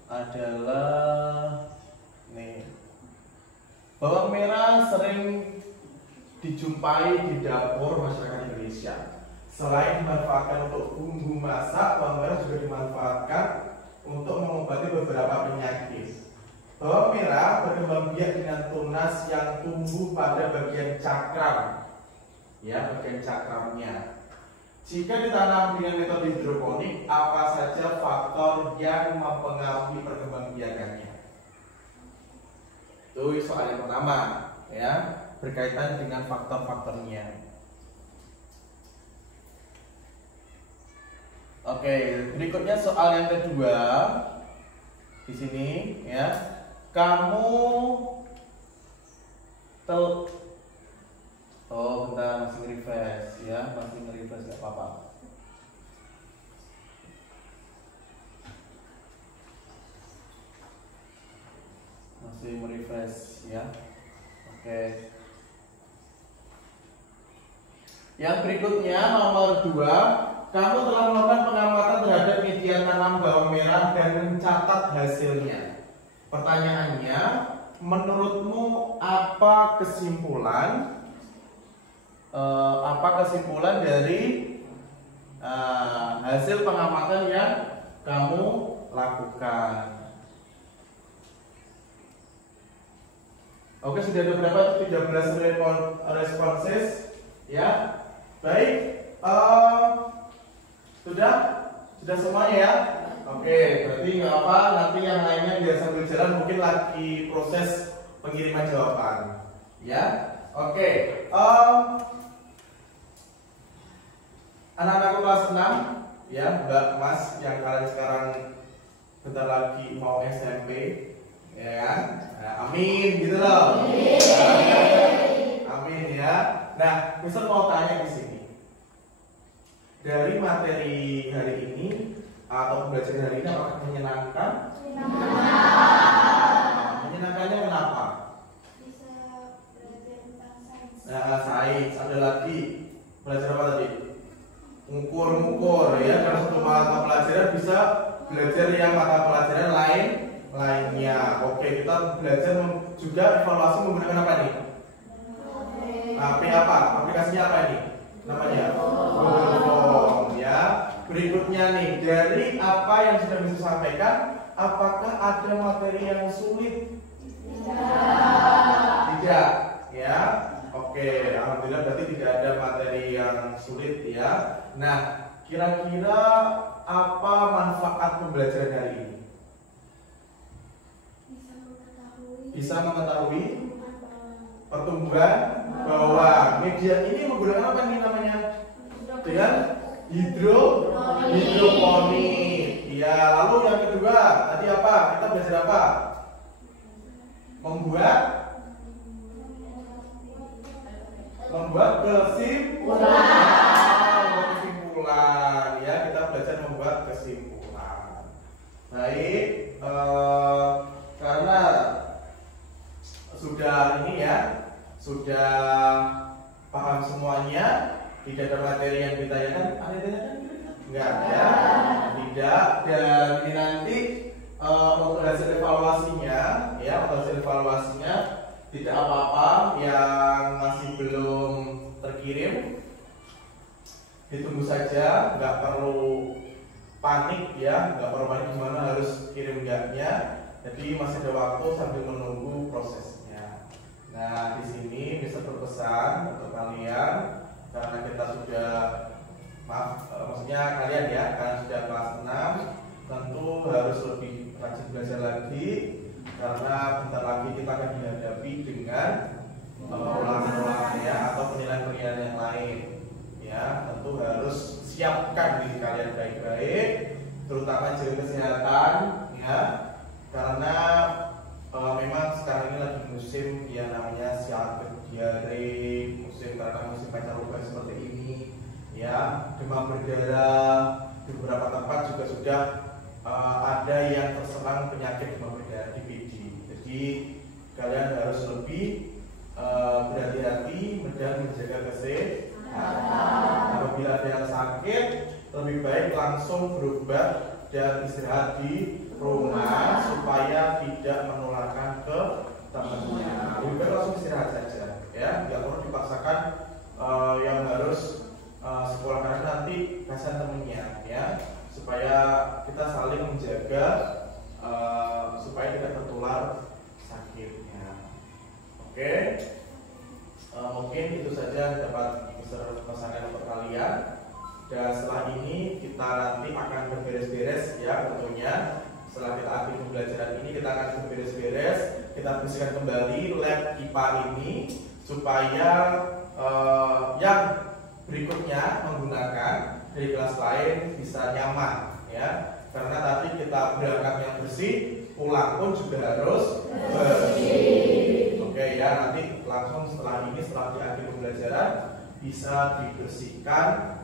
adalah nih, bawang merah sering dijumpai di dapur masyarakat Indonesia. Selain dimanfaatkan untuk bumbu masak, bawang merah juga dimanfaatkan untuk mengobati beberapa penyakit. Bawang merah berkembang biak dengan tunas yang tumbuh pada bagian cakram, ya, bagian cakramnya. Jika ditanam dengan metode hidroponik, apa saja faktor yang mempengaruhi perkembangbiakannya? Itu soal yang pertama, ya, berkaitan dengan faktor-faktornya. Oke, berikutnya soal yang kedua di sini, ya, kamu bentar, masih nge-refresh, ya, masih nge-refresh, gak apa-apa. Masih merefresh, ya. Oke. Yang berikutnya nomor 2, kamu telah melakukan pengamatan terhadap media tanam bawang merah dan mencatat hasilnya. Pertanyaannya, menurutmu apa kesimpulan dari hasil pengamatan yang kamu lakukan? Oke, sudah ada berapa? 13 responses, ya. Baik, sudah semuanya ya. Oke, berarti nggak apa, nanti yang lainnya biar sambil jalan, mungkin lagi proses pengiriman jawaban, ya. Oke, anak-anakku kelas 6, ya, Mbak, Mas, yang kalian sekarang bentar lagi mau SMP, ya kan? Nah, amin, gitu loh. Amin, ya. Nah, Mister mau tanya di sini. Dari materi hari ini atau pembelajaran hari ini apakah menyenangkan? Menyenangkannya kenapa? Bisa belajar tentang sains. Nah, sains. Ada lagi belajar apa tadi? Ngukur, ya. Karena satu mata pelajaran bisa belajar yang mata pelajaran lainnya. Oke, kita belajar juga evaluasi menggunakan apa nih? apa? Aplikasinya apa ini? Namanya Google, ya. Berikutnya nih, dari apa yang sudah bisa sampaikan, apakah ada materi yang sulit? Tidak, ya. Oke, alhamdulillah berarti tidak ada materi yang sulit, ya. Nah, kira-kira apa manfaat pembelajaran hari ini? Bisa mengetahui pertumbuhan bawang. Media ini menggunakan apa nih namanya? Dengan hidroponik. Ya, lalu yang kedua tadi apa? Kita belajar apa? Membuat kesimpulan. Ya, kita belajar membuat kesimpulan. Baik, karena sudah ini ya, sudah paham semuanya, tidak ada materi yang ditanyakan. Ada ditanyakan? Enggak ya, tidak. Dan ini nanti untuk hasil evaluasinya, ya, untuk hasil evaluasinya tidak apa-apa yang masih belum terkirim, ditunggu saja, nggak perlu panik ya, nggak perlu panik gimana harus kirim enggaknya. Jadi masih ada waktu sambil menunggu prosesnya. Nah, di sini bisa berpesan untuk kalian, karena kita sudah, maksudnya kalian ya, kalian sudah kelas 6, tentu harus lebih rajin belajar lagi, karena bentar lagi kita akan dihadapi dengan ulangan ya, atau penilaian-penilaian yang lain. Ya, tentu harus siapkan diri kalian baik-baik, terutama jaga kesehatan ya, karena memang sekarang ini lagi musim yang namanya siaga diare, musim karena musim pancaroba seperti ini ya, demam berdarah. Di beberapa tempat juga sudah ada yang terserang penyakit demam berdarah DBD. Jadi kalian harus lebih berhati-hati dan menjaga kesehatan. Apabila ada yang sakit, lebih baik langsung berobat dan istirahat di rumah supaya tidak menularkan ke temannya. Lebih baik langsung istirahat saja, ya, nggak perlu dipaksakan yang harus sekolah karena nanti kasihan temennya, ya, supaya kita saling menjaga supaya tidak tertular sakitnya. Oke, mungkin itu saja dapat pesankan untuk kalian. Dan setelah ini kita nanti akan berberes-beres ya, tentunya setelah kita akhiri pembelajaran ini kita akan berberes-beres, kita bersihkan kembali lab IPA ini supaya yang berikutnya menggunakan dari kelas lain bisa nyaman ya, karena tadi kita berangkat yang bersih, pulang pun juga harus bersih. Oke ya, nanti langsung setelah ini, setelah diakhiri pembelajaran bisa dibersihkan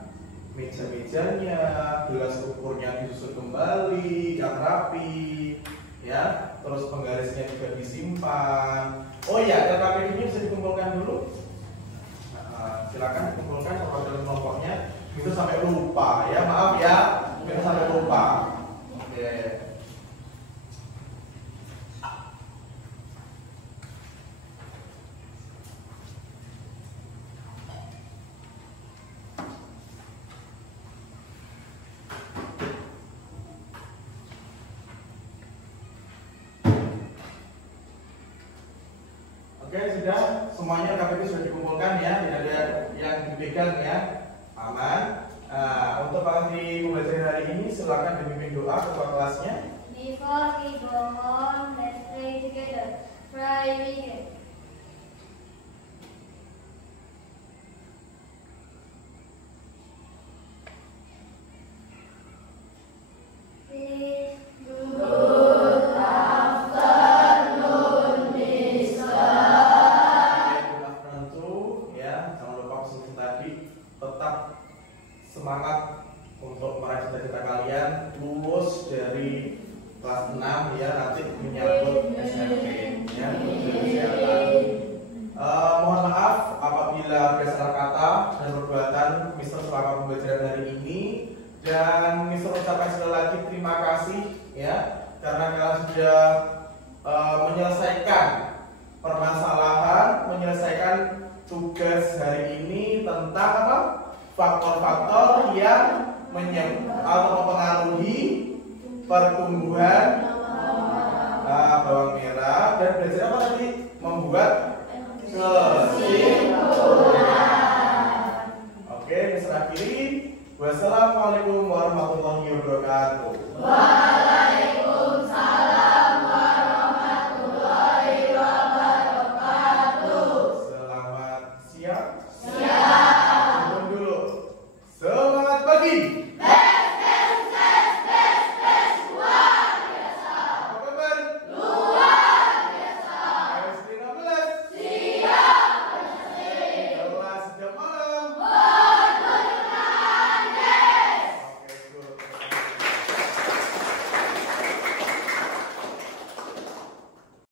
meja-mejanya, gelas ukurnya disusun kembali yang rapi ya, terus penggarisnya juga disimpan. Oh ya, LKPD ini bisa dikumpulkan dulu. Silakan dikumpulkan kalau dalam kelompoknya, itu sampai lupa ya, maaf ya, kita sampai lupa. Oke. Oke, sudah semuanya KPP sudah dikumpulkan ya, tidak ada yang dipegang ya, aman. Untuk pagi pembelajaran hari ini silakan dipimpin doa ketua kelasnya. Before we go home, let's pray together. Pray with me. Please do. Semangat untuk meraih cita-cita kalian lulus dari kelas 6 ya, nanti menyambut SMP ya, mohon maaf apabila ada salah kata dan perbuatan Mister selama pembelajaran hari ini, dan Mister ucapkan sekali lagi terima kasih ya, karena kalian sudah menyelesaikan permasalahan, menyelesaikan tugas hari ini tentang apa? Faktor-faktor yang atau mempengaruhi pertumbuhan bawang merah, dan belajar apa tadi? Membuat kesimpulan. Oke, Mister akhiri. Wassalamualaikum warahmatullahi wabarakatuh. Waalaikumsalam warahmatullahi wabarakatuh. Selamat siang. Siang. Tunggu dulu. Semangat pagi.